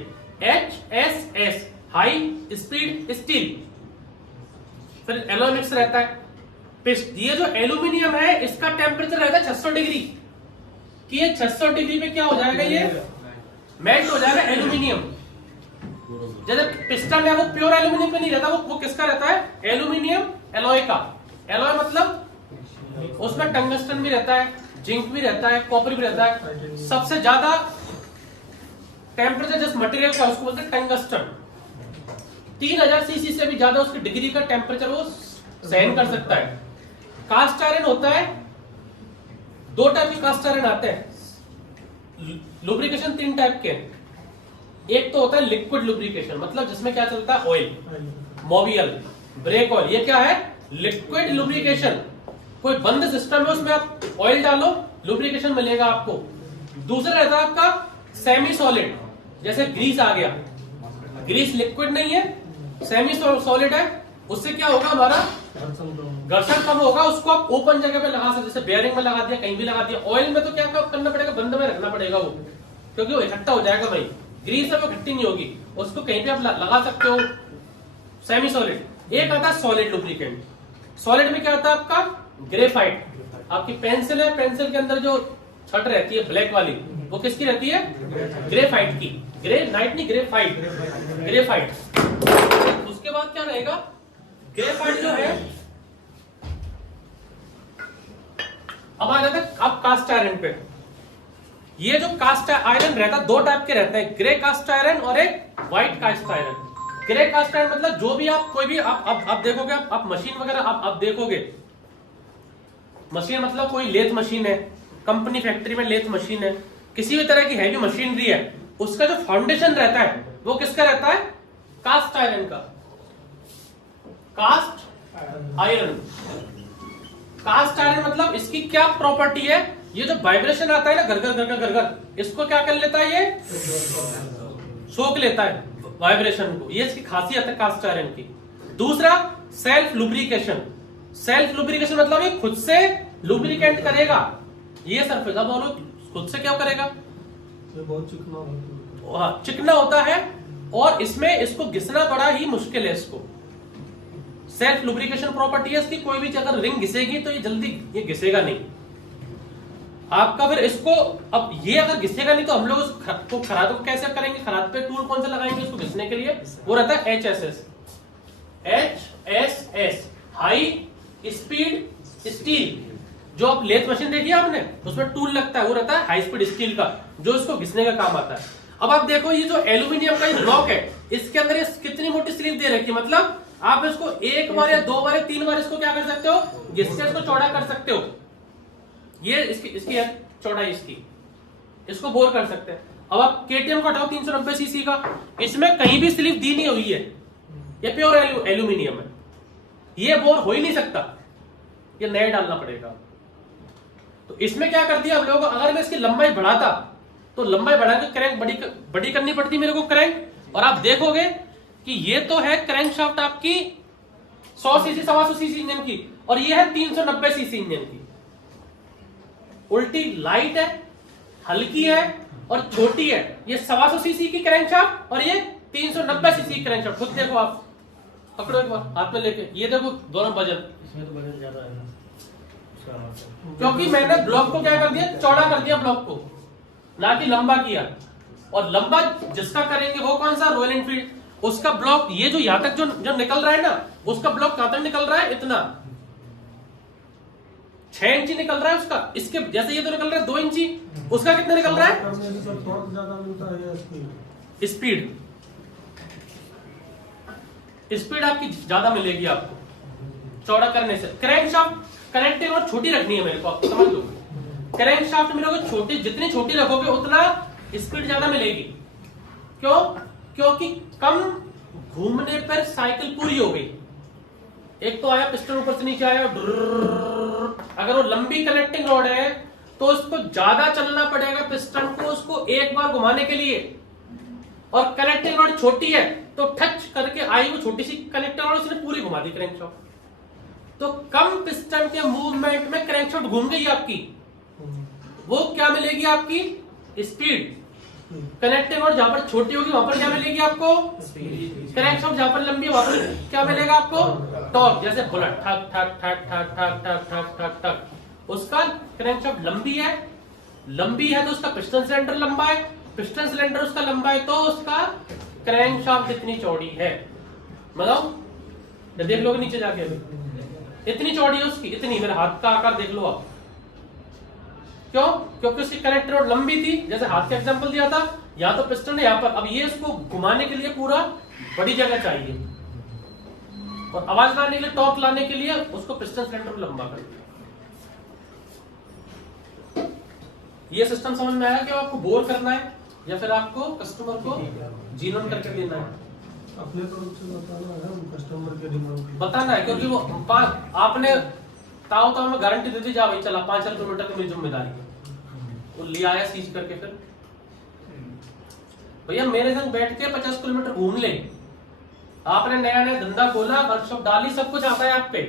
HSS हाई स्पीड स्टील, फिर एलॉय मिक्स रहता है। ये जो एल्यूमिनियम है इसका टेम्परेचर रहता है 600 डिग्री, कि ये 600 डिग्री पे क्या हो जाएगा, ये मेल्ट हो जाएगा एल्यूमिनियम। जैसे पिस्टन है वो प्योर एल्यूमिनियम पे नहीं रहता, वो किसका रहता है? एल्यूमिनियम एलॉय का। एलॉय मतलब उसमें टंगस्टन भी रहता है, जिंक भी रहता है, कॉपर भी रहता है। सबसे ज्यादा टेम्परेचर जिस मटेरियल का उसको बोलते हैं टंगस्टन। 3000 सीसी से भी ज्यादा उसकी डिग्री का टेम्परेचर वो सहन कर सकता है। कास्ट आयरन होता है, 2 टाइप के कास्ट आयरन आते हैं। लुब्रिकेशन 3 टाइप के, एक तो होता है लिक्विड लुब्रिकेशन, मतलब जिसमें क्या चलता है, ऑयल, मोबियल, ब्रेक ऑयल, ये क्या है, लिक्विड लुब्रिकेशन। कोई बंद सिस्टम है, उसमें आप ऑयल डालो, लुब्रिकेशन मिलेगा आपको। दूसरा रहता है आपका सेमी सॉलिड, जैसे ग्रीस आ गया, ग्रीस लिक्विड नहीं है, सेमी सॉलिड है, उससे क्या होगा, हमारा घर्षण कम होगा, उसको आप ओपन जगह पे लगा सकते, जैसे बेयरिंग में लगा दिया, कहीं भी लगा दिया। ऑयल में तो क्या करना पड़ेगा, बंद में रखना पड़ेगा वो, क्योंकि वो इकट्ठा हो जाएगा भाई, ग्रीस है वो इकट्ठी नहीं होगी, उसको कहीं पे आप लगा सकते हो, सेमी सॉलिड। एक आता है सॉलिड लुब्रिकेंट, सॉलिड में क्या होता है आपका, ग्रेफाइट। आपकी पेंसिल है, पेंसिल के अंदर जो छट रहती है ब्लैक वाली, वो किसकी रहती है, ग्रेफाइट की, ग्रेनाइट नहीं, ग्रेफाइट, ग्रेफाइट। उसके बाद क्या रहेगा, ग्रेफाइट जो है, अब आ जाता है अब कास्ट आयरन पे। ये जो कास्ट आयरन रहता है 2 टाइप के रहते हैं, ग्रे कास्ट आयरन और एक white cast iron. Grey cast iron मतलब जो भी आप कोई भी आप देखोगे, आप मशीन वगैरह आप देखोगे, मशीन मतलब कोई लेथ मशीन है, कंपनी फैक्ट्री में लेथ मशीन है, किसी भी तरह की हैवी मशीनरी है, उसका जो फाउंडेशन रहता है वो किसका रहता है, कास्ट आयरन का। कास्ट आयरन, कास्ट आयरन मतलब इसकी क्या प्रॉपर्टी है, ये जो वाइब्रेशन आता है ना, घर घर घर घर, इसको क्या कर लेता है, ये सोख लेता है वाइब्रेशन को, ये इसकी खासियत है कास्ट आयरन की। दूसरा सेल्फ लुब्रिकेशन, सेल्फ लुब्रिकेशन मतलब ये खुद से लुब्रिकेंट करेगा, ये सरफेस, अब बोलो खुद से क्या करेगा, ये बहुत चिकना होता है। हाँ, चिकना होता है, और इसमें इसको घिसना बड़ा ही मुश्किल है। इसको सेल्फ लुब्रिकेशन प्रॉपर्टी है इसकी, कोई भी अगर रिंग घिसेगी तो ये जल्दी ये घिसेगा नहीं आपका। फिर इसको, अब ये अगर घिसेगा नहीं तो हम लोग उसको खराद को कैसे करेंगे, खराद पे टूल कौन सा लगाएंगे उसको घिसने के लिए, वो रहता है HSS, HSS, high speed steel. जो आप लेथ मशीन देखी आपने, उसमें टूल लगता है, वो रहता है हाई स्पीड स्टील का, जो इसको घिसने का काम आता है। अब आप देखो ये जो एल्यूमिनियम का ये ब्लॉक है, इसके अंदर ये कितनी मोटी स्लीव दे रखी है, मतलब आप इसको 1 बार या 2 बार या 3 बार इसको क्या कर सकते हो, घिस के इसको चौड़ा कर सकते हो। ये इसकी है चौड़ाई इसकी, इसको बोर कर सकते हैं। अब आप KTM को हटाओ 390 सीसी का, इसमें कहीं भी स्लीव दी नहीं हुई है, ये प्योर एल्यूमिनियम है, ये बोर हो ही नहीं सकता, ये नया डालना पड़ेगा। तो इसमें क्या कर दिया हम लोगों को, अगर मैं इसकी लंबाई बढ़ाता तो लंबाई बढ़ा के क्रैंक बड़ी करनी पड़ती मेरे को क्रैंक, और आप देखोगे कि ये तो है क्रैंक शाफ्ट आपकी 100 सीसी 125 सीसी इंजन की, और ये है 390 सीसी इंजन की। उल्टी लाइट है, हल्की है और छोटी है, ये 125 सीसी की क्रैंक शाफ्ट और ये 390 सीसी क्रैंक शाफ्ट। खुद देखो, आप पकड़ो एक बार हाथ में लेके, ये देखो दोनों वजन, इसमें तो वजन ज्यादा है ना, क्योंकि मैंने ब्लॉक को क्या कर दिया, चौड़ा कर दिया ब्लॉक को, ना कि लंबा किया। और लंबा जिसका करेंगे वो कौन सा, रॉयल एनफील्ड, उसका ब्लॉक ये जो यहां तक जो निकल रहा है ना, उसका ब्लॉक कहां तक निकल रहा है, इतना 6 इंची निकल रहा है उसका। इसके जैसे ये तो निकल रहा है 2 इंची, उसका कितना निकल रहा है, स्पीड, स्पीड आपकी ज्यादा मिलेगी आपको चौड़ा करने से। क्रैंक शाफ्ट कनेक्टिंग और छोटी रखनी है मेरे को, आप समझ लो, क्रैंक शाफ्ट मेरे को छोटी, जितनी छोटी रखोगे उतना स्पीड ज्यादा मिलेगी। क्यों, क्योंकि कम घूमने पर साइकिल पूरी हो गई। एक तो आया पिस्टन ऊपर से नीचे आया, अगर वो लंबी कनेक्टिंग रॉड है तो उसको ज्यादा चलना पड़ेगा पिस्टन को उसको एक बार घुमाने के लिए, और कनेक्टिंग रॉड छोटी है तो टच करके आई वो छोटी सी कनेक्टिंग रॉड, उसने पूरी घुमा दी क्रैंकशाफ्ट। तो कम पिस्टन के मूवमेंट में क्रैंकशाफ्ट घूम गई आपकी, वो क्या मिलेगी आपकी, स्पीड। कनेक्टिंग रॉड जहां पर छोटी होगी वहां पर क्या मिलेगी आपको, क्रैंकशाफ्ट जहां पर लंबी वहां पर क्या मिलेगा आपको, टॉर्क। जैसे बुलेट ठक ठक ठक ठक ठक ठक ठक ठक ठक, उसका क्रैंकशाफ्ट लंबी है तो उसका पिस्टन सिलेंडर लंबा है, पिस्टन सिलेंडर उसका लंबा है तो उसका क्रैंकशाफ्ट इतनी चौड़ी है। बताओ, देख लोगे नीचे जाके, अभी इतनी चौड़ी है उसकी, इतनी, मेरे हाथ का आकार देख लो आप। क्यों, क्योंकि उसकी कनेक्टर रॉड लंबी थी, जैसे हाथ का एग्जांपल दिया था, यहाँ तो पिस्टन है यहाँ पर, अब ये इसको घुमाने के लिए पूरा बड़ी जगह चाहिए, और आवाज लाने के लिए, टॉर्क लाने के लिए उसको पिस्टन सिलेंडर को लंबा कर दिया। ये सिस्टम समझ में आया कि आपको बोर करना है या फिर आपको कस्टमर को जीनोन करके देना है? अपने तरफ से बताना है, कस्टमर के डिमांड बताना है, क्योंकि वो आपने ताऊ में गारंटी दे दी, जा भाई चला 5 किलोमीटर की मेरी जिम्मेदारी है, वो ले आया सीज करके, फिर भैया मेरे संग बैठ के 50 किलोमीटर घूम ले, आपने नया नया धंधा खोला, वर्कशॉप डाली, सब कुछ आता है आप पे,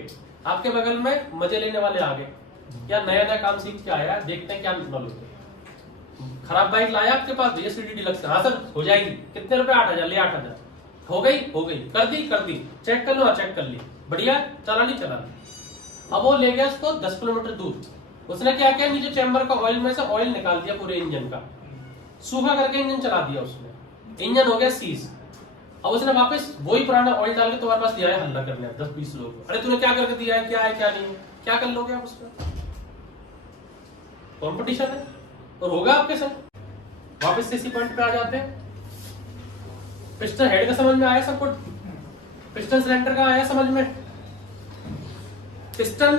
आपके बगल में मजे लेने वाले आ गए, क्या नया नया काम सीख के आया, देखते हैं क्या नॉलेज है। खराब बाइक लाया आपके पास, भैया सीडी डिलक्स, हाँ सर हो जाएगी, कितने रुपए? 8,000, ले 8,000, हो गई, कर दी, चेक कर लो, हाँ चेक कर ली, बढ़िया, चला ली। अब वो ले गया उसको 10 किलोमीटर दूर, उसने क्या किया, नीचे चैम्बर का ऑयल में से ऑयल निकाल दिया पूरे इंजन का, सूखा करके इंजन चला दिया उसने, इंजन हो गया सीज। अब उसने वापस वही पुराना ऑयल डाल के तुम्हारे पास दिया है हल्ला करने 10-20 लोग, अरे तूने क्या करके दिया है, क्या है क्या नहीं, क्या कर लोगे आप उसका? कंपटीशन है और होगा आपके साथ। वापस से इसी पॉइंट पे आ जाते हैं। पिस्टन हेड का समझ में आया सब कुछ, पिस्टन सिलेंडर का आया समझ में। पिस्टन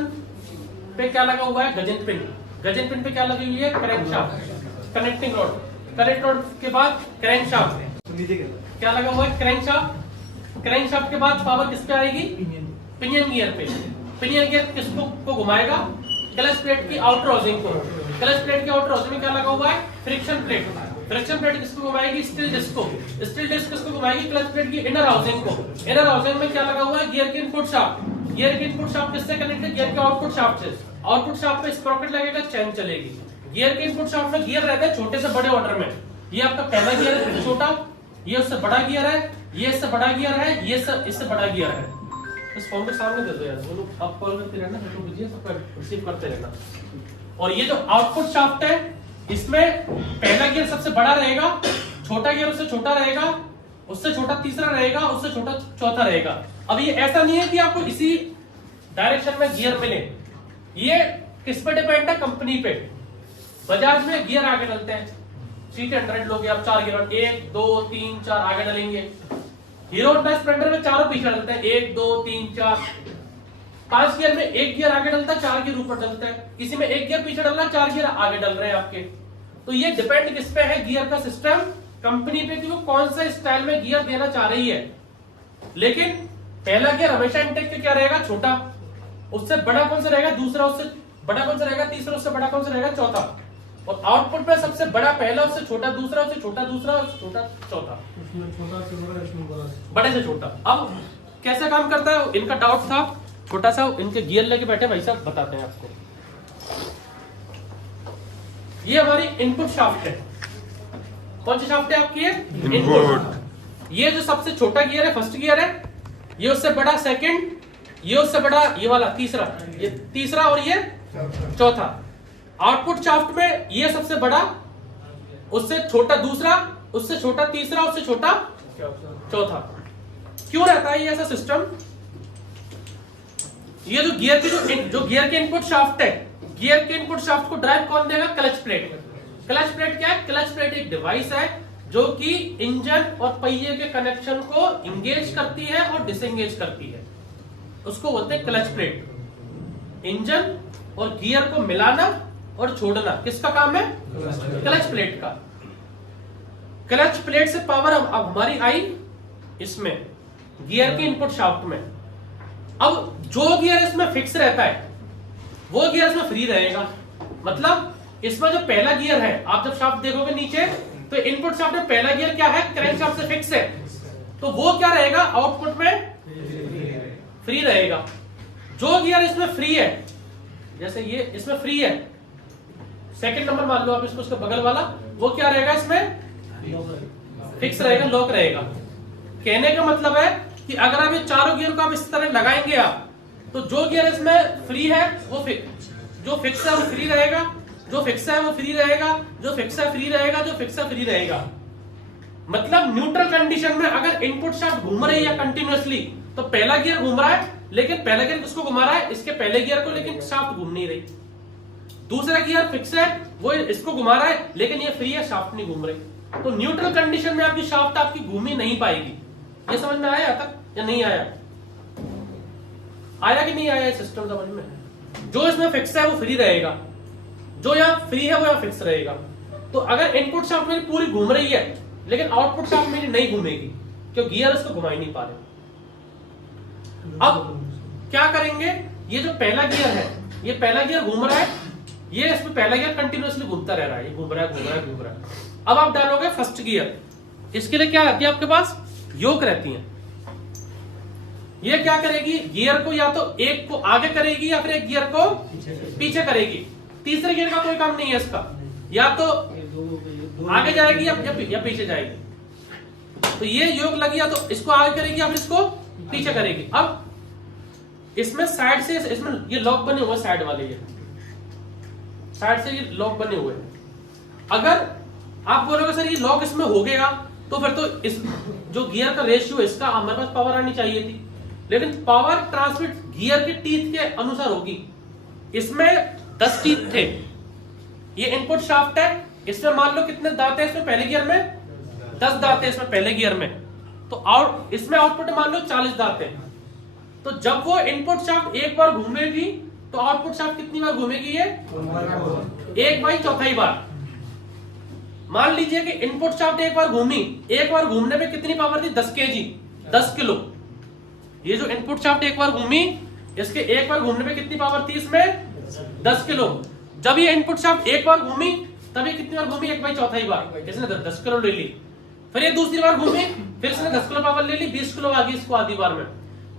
पे क्या लगा हुआ है? गजन पिन। गजन पिन पे क्या लगी हुई है? Crankshaft, connecting rod. Connect rod के बाद क्रैंकशाफ्ट, क्या लगा हुआ है? क्रैंकशाफ्ट। क्रैंकशाफ्ट के बाद पावर किस पे आएगी? पिनियन गियर पे। पिनियन गियर किसको घुमाएगा? क्लच प्लेट की आउटर हाउसिंग को। क्लच प्लेट की आउटर हाउसिंग में क्या लगा हुआ है? Friction plate. फ्रिक्शन प्लेट किसको घुमाएगी? स्टील डिस्क को। स्टील डिस्क किसको घुमाएगी? क्लच प्लेट की इनर हाउसिंग को। इनर हाउसिंग में क्या लगा हुआ है? गियर की इनपुट शाफ्ट। गियर की इनपुट शाफ्ट किससे कनेक्ट है? गियर के आउटपुट शाफ्ट से। आउटपुट शाफ्ट पे स्प्रॉकेट लगेगा, चैन चलेगी। गियर के इनपुट शाफ्ट में गियर रहते हैं छोटे से बड़े ऑर्डर में। ये आपका पहला गियर है छोटा, ये उससे बड़ा गियर है, ये इससे बड़ा गियर है, ये इससे बड़ा गियर है। इस फॉर्म के सामने दे दो यार, दोनों आप कॉल करते रहना, फोटो कीजिए, सबका रिसीव करते रहना। और ये जो आउटपुट शाफ्ट है, इसमें पहला गियर सबसे बड़ा रहेगा, छोटा गियर उससे छोटा रहेगा, उससे छोटा तीसरा रहेगा, उससे छोटा चौथा रहेगा। अब ये ऐसा नहीं है कि आपको इसी डायरेक्शन में गियर मिले, ये किस पे डिपेंड है? कंपनी पे। बजाज में गियर आगे डलते हैं, CT100 लोगे आप 4 गियर, 1 2 3 4 आगे डलेंगे। हीरो होंडा स्प्लेंडर में चारों पीछे डलते हैं, 1 2 3 4। 5 गियर में 1 गियर आगे डलता है, 4 गियर ऊपर डलते हैं। किसी में 1 गियर पीछे डल रहा है, 4 गियर आगे डल रहे हैं आपके। तो ये डिपेंड किस पे है? गियर का सिस्टम कंपनी पे कि वो कौन सा स्टाइल में गियर देना चाह रही है। लेकिन पहला गियर हमेशा इनटेक क्या रहेगा? छोटा। उससे बड़ा कौन सा रहेगा? दूसरा। उससे बड़ा कौन सा रहेगा? तीसरा। उससे बड़ा कौन सा रहेगा? चौथा। और आउटपुट पे सबसे बड़ा पहला, उससे छोटा दूसरा, उससे छोटा दूसरा, उससे छोटा चौथा, उसमें छोटा से बड़ा, इसमें बड़ा से बड़े से छोटा। अब कैसे काम करता है? इनका डाउट था छोटा सा, इनके गियर लेके बैठे भाई साहब, बताते हैं आपको। ये हमारी इनपुट शाफ्ट है। कौन सी शाफ्ट है आपकी? इनपुट। ये जो सबसे छोटा गियर है, फर्स्ट गियर है, ये उससे बड़ा सेकंड, ये उससे बड़ा ये वाला तीसरा, ये तीसरा, और ये चौथा। आउटपुट शाफ्ट में ये सबसे बड़ा, उससे छोटा दूसरा, उससे छोटा तीसरा, उससे छोटा चौथा। क्यों रहता है ये ऐसा सिस्टम? ये जो गियर के इनपुट शाफ्ट है, गियर के इनपुट शाफ्ट को ड्राइव कौन देगा? Clutch plate. क्लच प्लेट क्या है? क्लच प्लेट एक डिवाइस है जो कि इंजन और पहिए के कनेक्शन को इंगेज करती है और डिसएंगेज करती है, उसको बोलते हैं क्लच प्लेट। इंजन और गियर को मिलाना और छोड़ना किसका काम है? क्लच प्लेट का। क्लच प्लेट से पावर अब हमारी आई इसमें गियर के इनपुट शाफ्ट में। अब जो गियर इसमें फिक्स रहता है वो गियर इसमें फ्री रहेगा। मतलब इसमें जो पहला गियर है, आप जब शाफ्ट देखोगे नीचे तो इनपुट शाफ्ट में पहला गियर क्या है? क्रैंक शाफ्ट से फिक्स है, तो वो क्या रहेगा? आउटपुट में फ्री रहेगा। जो गियर इसमें फ्री है, जैसे ये इसमें फ्री है, सेकंड नंबर मान लो आप इसको, उसका बगल वाला, वो क्या रहेगा? इसमें फिक्स रहेगा, लॉक रहेगा। कहने का मतलब है कि अगर आप ये चारों गियर को आप इस तरह लगाएंगे आप, तो जो गियर इसमें फ्री है वो जो फिक्स है वो फ्री रहेगा, जो फिक्स है वो फ्री रहेगा, जो फिक्स है फ्री रहेगा, जो फिक्स है फ्री रहेगा। मतलब न्यूट्रल कंडीशन में अगर इनपुट शाफ्ट घूम रही है कंटिन्यूअसली, तो पहला गियर घूम रहा है, लेकिन पहला गियर किसको घुमा रहा है? इसके पहले गियर को, लेकिन शाफ्ट घूम नहीं रही। दूसरा गियर फिक्स है, वो इसको घुमा रहा है, लेकिन ये फ्री है, शाफ्ट नहीं घूम रही। तो न्यूट्रल कंडीशन में आपकी शाफ्ट आपकी घूम ही नहीं पाएगी। ये समझ में आया तक या नहीं आया? आया कि नहीं आया सिस्टम समझ में? जो इसमें फिक्स है वो फ्री रहेगा, जो यहाँ फ्री है वो यहाँ फिक्स रहेगा। तो अगर इनपुट शाफ्ट मेरी पूरी घूम रही है लेकिन आउटपुट शाफ्ट मेरी नहीं घूमेगी क्योंकि गियर उसको घुमा ही नहीं पा रहे। अब क्या करेंगे, ये जो पहला गियर है, ये पहला गियर घूम रहा है, ये इसमें पहला गियर कंटिन्यूअसली घूमता रह रहा है, ये घूम रहा है घूम रहा है घूम रहा है। अब आप डालोगे फर्स्ट गियर, इसके लिए क्या रहती है आपके पास, योक रहती है। ये क्या करेगी, गियर को या तो एक को आगे करेगी या फिर एक गियर को पीछे करेगी। तीसरे गियर का कोई काम नहीं है इसका, या तो आगे जाएगी या पीछे जाएगी। तो ये योक लगी, या तो इसको आगे करेगी या फिर इसको पीछे करेगी। अब इसमें साइड से, इसमें ये लॉक बने हुए साइड वाले, ये साइड से ये लॉक बने हुए। अगर आप बोलोगे सर ये लॉक इसमें हो गया तो फिर तो इस जो गियर का रेशियो इसका हमारे पास पावर आनी चाहिए थी, लेकिन पावर ट्रांसमिट गियर के टीथ के अनुसार होगी। इसमें 10 टीथ थे, ये इनपुट शाफ्ट है, इसमें मान लो कितने दांत है, इसमें पहले गियर में 10 दांत है, इसमें पहले गियर में, तो इसमें आउटपुट मान लो 40 दांत है। तो जब वो इनपुट शाफ्ट एक बार घूमेगी तो आउटपुट शाफ्ट कितनी बार घूमेगी, ये 1/4 बार। मान लीजिए कि इनपुट शाफ्ट एक बार घूमी, एक बार घूमने पे कितनी पावर थी, 10 kg, 10 किलो। ये जो इनपुट शाफ्ट एक बार घूमी, इसके एक बार घूमने पे कितनी पावर थी इसमें, 10 किलो। जब ये इनपुट शाफ्ट एक बार घूमी तब ये कितनी बार घूमी, 1/4 बार, इसने 10 किलो ले ली। फिर ये दूसरी बार घूमी, फिर इसने 10 किलो पावर ले ली, 20 किलो आ गई इसको आधी बार में।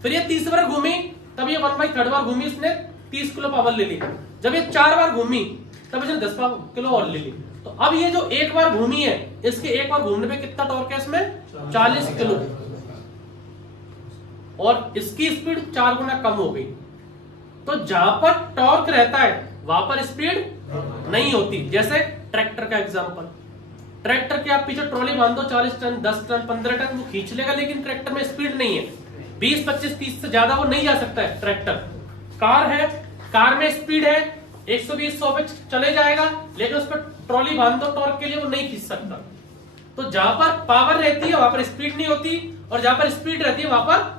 फिर ये तीसरी बार घूमी, तब ये 1/3 बार घूमी, इसने 30 किलो पावर ले ली। जब ये 4 बार घूमी तब इसने 10 किलो और ले ली। तो अब ये जो एक बार घूमी है, इसके एक बार घूमने पे कितना टॉर्क है इसमें, 40 किलो, और इसकी स्पीड 4 गुना कम हो गई। तो जहां पर टॉर्क रहता है वहां पर स्पीड नहीं होती। जैसे ट्रैक्टर का एग्जांपल, ट्रैक्टर के आप पीछे ट्रॉली बांध दो, 40 टन 10 टन 15 टन वो खींच लेगा, लेकिन ट्रैक्टर में स्पीड नहीं है, 20 25 30 से ज्यादा वो नहीं जा सकता है ट्रैक्टर। कार है, कार में स्पीड है 120-100 पे चले जाएगा, लेकिन उस पर ट्रॉली बांध दो टॉर्क के लिए, वो नहीं खींच सकता। तो जहां पर पावर रहती है वहां पर स्पीड नहीं होती, और जहां पर स्पीड रहती है वहां पर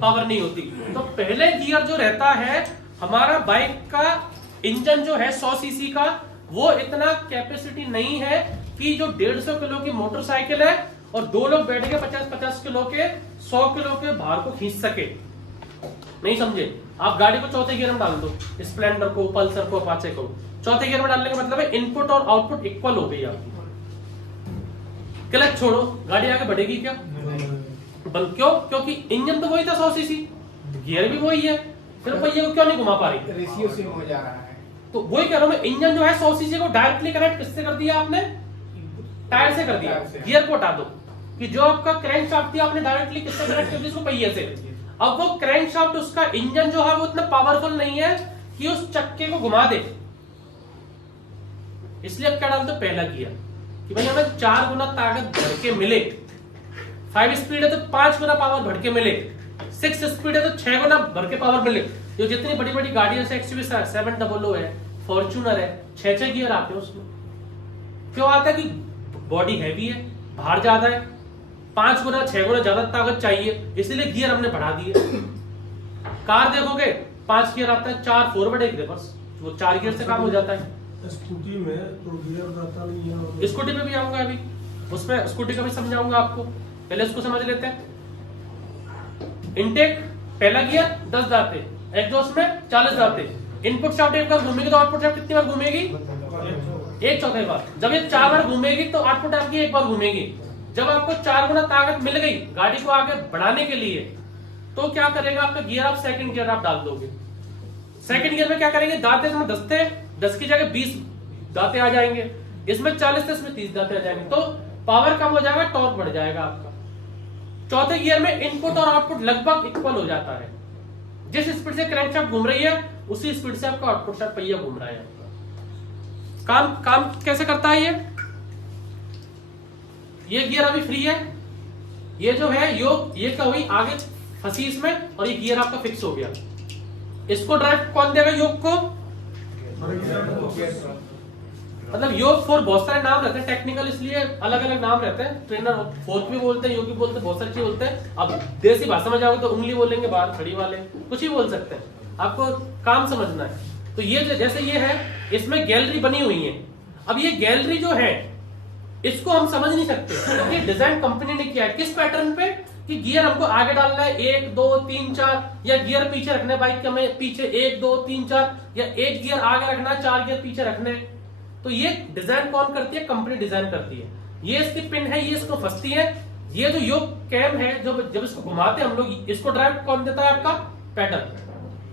पावर नहीं होती। तो पहले गियर जो रहता है, हमारा बाइक का इंजन जो है 100 सीसी का, वो इतना कैपेसिटी नहीं है कि जो 150 किलो की मोटरसाइकिल है और 2 लोग बैठ के 50-50 किलो के 100 किलो के भार को खींच सके। नहीं समझे? आप गाड़ी को चौथे गियर में डाल दो, स्प्लेंडर को, पल्सर को, अपाचे को चौथे गियर में डालने का मतलब है इनपुट और आउटपुट इक्वल हो गई आपकी। क्लच छोड़ो, गाड़ी आगे बढ़ेगी क्या? क्यों? क्योंकि इंजन तो वही था 100 सीसी, गियर भी वही है, फिर पहिए को क्यों नहीं घुमा पा रही? रेशियो सेम हो जा रहा है। तो वही कह रहा हूं मैं, इंजन जो है 100 सीसी को डायरेक्टली कनेक्ट किससे कर दिया आपने, टायर से कर दिया। गियर को हटा दो कि जो आपका क्रैंक शाफ्ट थी आपने डायरेक्टली किससे कनेक्ट कर दिया, इसको पहिए से। अब वो क्रैंक शाफ्ट, उसका इंजन जो है वो इतना पावरफुल नहीं है कि उस चक्के को घुमा दे, इसलिए अब क्या डालते, पहला गियर, कि भाई हमें 4 गुना ताकत बढ़ के मिले। 5 स्पीड है तो 5 गुना पावर बढ़ के मिले, 6 स्पीड है तो 6 गुना बढ़ के पावर मिले। जो जितनी बड़ी बड़ी गाड़ियां से XUV 700 है, फॉर्च्यूनर है, 6 गियर आते हैं उसमें। क्यों आता है? कि बॉडी हैवी है, भार ज्यादा है, 5 गुना 6 गुना ज्यादा ताकत चाहिए, इसलिए गियर हमने बढ़ा दिए। कार देखोगे 5 गियर आता है, 4 फॉरवर्ड 1 रिवर्स, वो 4 गियर से काम हो जाता है। स्कूटी में तो गियर रहता नहीं है। स्कूटी पे भी आऊंगा अभी, उसमें स्कूटी का भी समझाऊंगा आपको, पहले इसको समझ लेते हैं। इनटेक पहला गियर 10 दांते, एग्जॉस्ट में 40 दांते। इनपुट शाफ्ट एक बार घूमेगी तो आउटपुट शाफ्ट कितनी बार घूमेगी, 1/4 बार। जब ये 4 बार घूमेगी तो आउटपुट आपकी 1 बार घूमेगी। जब आपको 4 गुना ताकत मिल गई गाड़ी को आगे बढ़ाने के लिए, तो क्या करेगा आपका गियर, आप सेकंड गियर आप डाल दोगे। सेकंड गियर में क्या करेंगे, दांते इसमें 10 थे, 10 की जगह 20 दांते आ जाएंगे, इसमें 40 थे, इसमें 30 दांते आ जाएंगे, तो पावर कम हो जाएगा, टॉर्क बढ़ जाएगा आपका। चौथे गियर में इनपुट और आउटपुट लगभग इक्वल हो जाता है। जिस स्पीड से क्रैंकशाफ्ट घूम रही है उसी स्पीड से आपका आउटपुट शाफ्ट पहिया घूम रहा है आपका। काम कैसे करता है ये गियर अभी फ्री है, ये जो है योग, ये क्या हुई आगे फंसी इसमें, और ये गियर आपका फिक्स हो गया। इसको ड्राइव कौन देगा, योग को? मतलब योग फोर्क बहुत सारे नाम रहते हैं टेक्निकल, इसलिए अलग अलग नाम रहते हैं। ट्रेनर फोर्क भी बोलते हैं, योग भी बोलते हैं, बहुत सारी चीज बोलते हैं। अब देसी भाषा में जाओगे तो उंगली बोलेंगे, बाहर खड़ी वाले कुछ ही बोल सकते हैं, आपको काम समझना है। तो ये जैसे ये है, इसमें गैलरी बनी हुई है। अब ये गैलरी जो है इसको हम समझ नहीं सकते, क्योंकि डिजाइन कंपनी ने किया है किस पैटर्न पे, कि गियर हमको आगे डालना है 1 2 3 4, या गियर पीछे रखना है बाइक के हमें पीछे 1 2 3 4, या एक गियर आगे रखना है 4 गियर पीछे रखने हैं। तो ये डिजाइन कौन करती है? कंपनी डिजाइन करती है। ये इसकी पिन है, ये इसको फंसती है। ये जो योग कैम है, जब इसको घुमाते हैं हम लोग, इसको ड्राइव कौन देता है? आपका पैडल।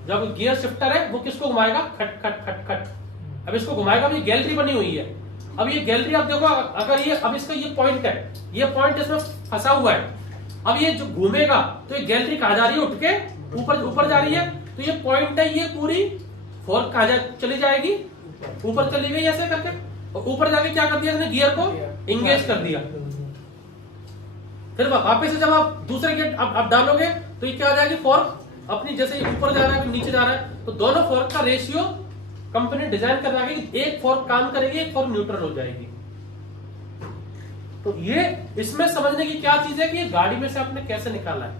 जब गियर शिफ्टर है वो किसको घुमाएगा? खट खट खट खट। अब इसको घुमाएगा, अभी गैलरी बनी हुई है। अब ये गैलरी आप देखो, अगर ये अब इसका ये पॉइंट है, ये पॉइंट इसमें फंसा हुआ है। अब ये जो घूमेगा तो ये गैलरी कहा जा रही है? उठ के ऊपर जा रही है। तो ये पॉइंट है, ये पूरी फोर्क कहा चली जाएगी, ऊपर चली गई ऐसे करके, और ऊपर जाके क्या कर दिया इसने? गियर को इंगेज कर दिया। फिर वापस से जब आप दूसरे गियर आप डालोगे तो ये क्या हो जाएगी? फोर्क अपनी जैसे ऊपर जा रहा है नीचे जा रहा है, तो दोनों फोर्क का रेशियो कंपनी डिजाइन कर रहा है कि एक फोर्क काम करेगी, एक फोर्क न्यूट्रल हो जाएगी। तो ये इसमें समझने की क्या चीज है कि ये गाड़ी में से आपने कैसे निकाला है,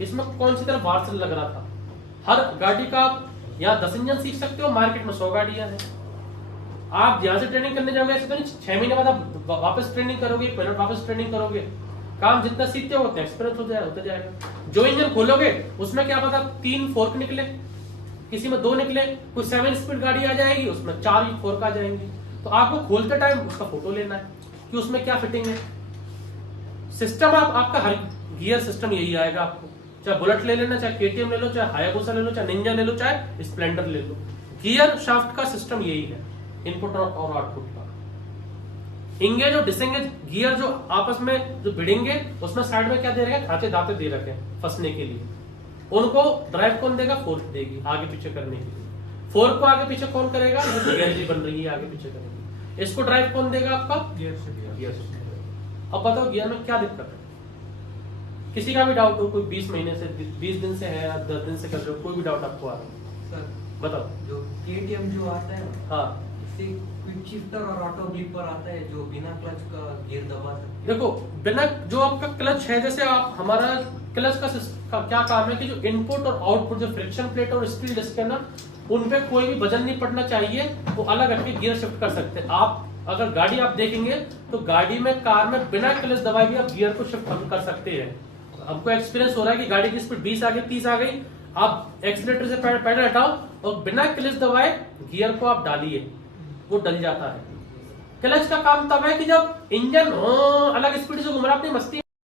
इसमें कौन सी तरह वार्सल लग रहा था। हर गाड़ी का यहाँ 10 इंजन सीख सकते हो, मार्केट में 100 गाड़ियां हैं। आप यहाँ से ट्रेनिंग करने जाओगे ऐसे तो नहीं 6 महीने बाद आप वापस ट्रेनिंग करोगे, पहले वापस ट्रेनिंग करोगे। काम जितना सीखते हो उतना एक्सपीरियंस होता जाएगा। जो इंजन खोलोगे उसमें क्या पता 3 फोर्क निकले, किसी में 2 निकले, कोई 7 स्पीड गाड़ी आ जाएगी उसमें 4 फोर्क आ जाएंगी। तो आपको खोलते टाइम उसका फोटो लेना है कि उसमें क्या फिटिंग है। सिस्टम आपका हर गियर सिस्टम यही आएगा आपको, चाहे बुलेट ले लेना, चाहे केटीएम ले लो, चाहे हायाबुसा ले लो, चाहे निंजा ले लो, चाहे स्प्लेंडर ले लो। गियर शाफ्ट का सिस्टम यही है, इनपुट और आउटपुट का। इंगेज और डिसएंगेज गियर जो आपस में जो भिड़ेंगे उसमें साइड में क्या दे रखे हैं? खांचे दांते दे रखे हैं फंसने के लिए। उनको ड्राइव कौन देगा? फोर्क देगी आगे पीछे करने के लिए। फोर्क को आगे पीछे कौन करेगा? जो गैलरी बन रही है आगे पीछे करेगी। इसको ड्राइव कौन देगा? आपका गियर। अब बताओ गियर में क्या दिक्कत है? किसी का भी डाउट हो, कोई 20 महीने से 20 दिन से है या 10 दिन से कर रहे हो, कोई भी डाउट आपको आ रहा है सर? बताओ। जो केटीएम जो आता है, हाँ, इससे क्विक शिफ्टर और ऑटो ब्लिपर आता है जो बिना क्लच का गियर दबा सकते हैं। देखो बिना जो आपका क्लच है, जैसे आप हमारा क्लच का क्या काम है कि जो इनपुट और आउटपुट, जो फ्रिक्शन प्लेट और स्टील डिस्क है ना, उन पे कोई भी वजन नहीं पड़ना चाहिए, वो अलग हटके गियर शिफ्ट कर सकते हैं। आप अगर गाड़ी आप देखेंगे तो गाड़ी में, कार में बिना क्लच दबाए भी आप गियर को शिफ्ट कर सकते हैं। हमको एक्सपीरियंस हो रहा है कि गाड़ी की स्पीड 20 आ गई, 30 आ गई, आप एक्सीलरेटर से पैडल हटाओ और बिना क्लच दबाए गियर को आप डालिए, वो डल जाता है। क्लच का काम तब है कि जब इंजन अलग स्पीड से घूम रहा है अपनी मस्ती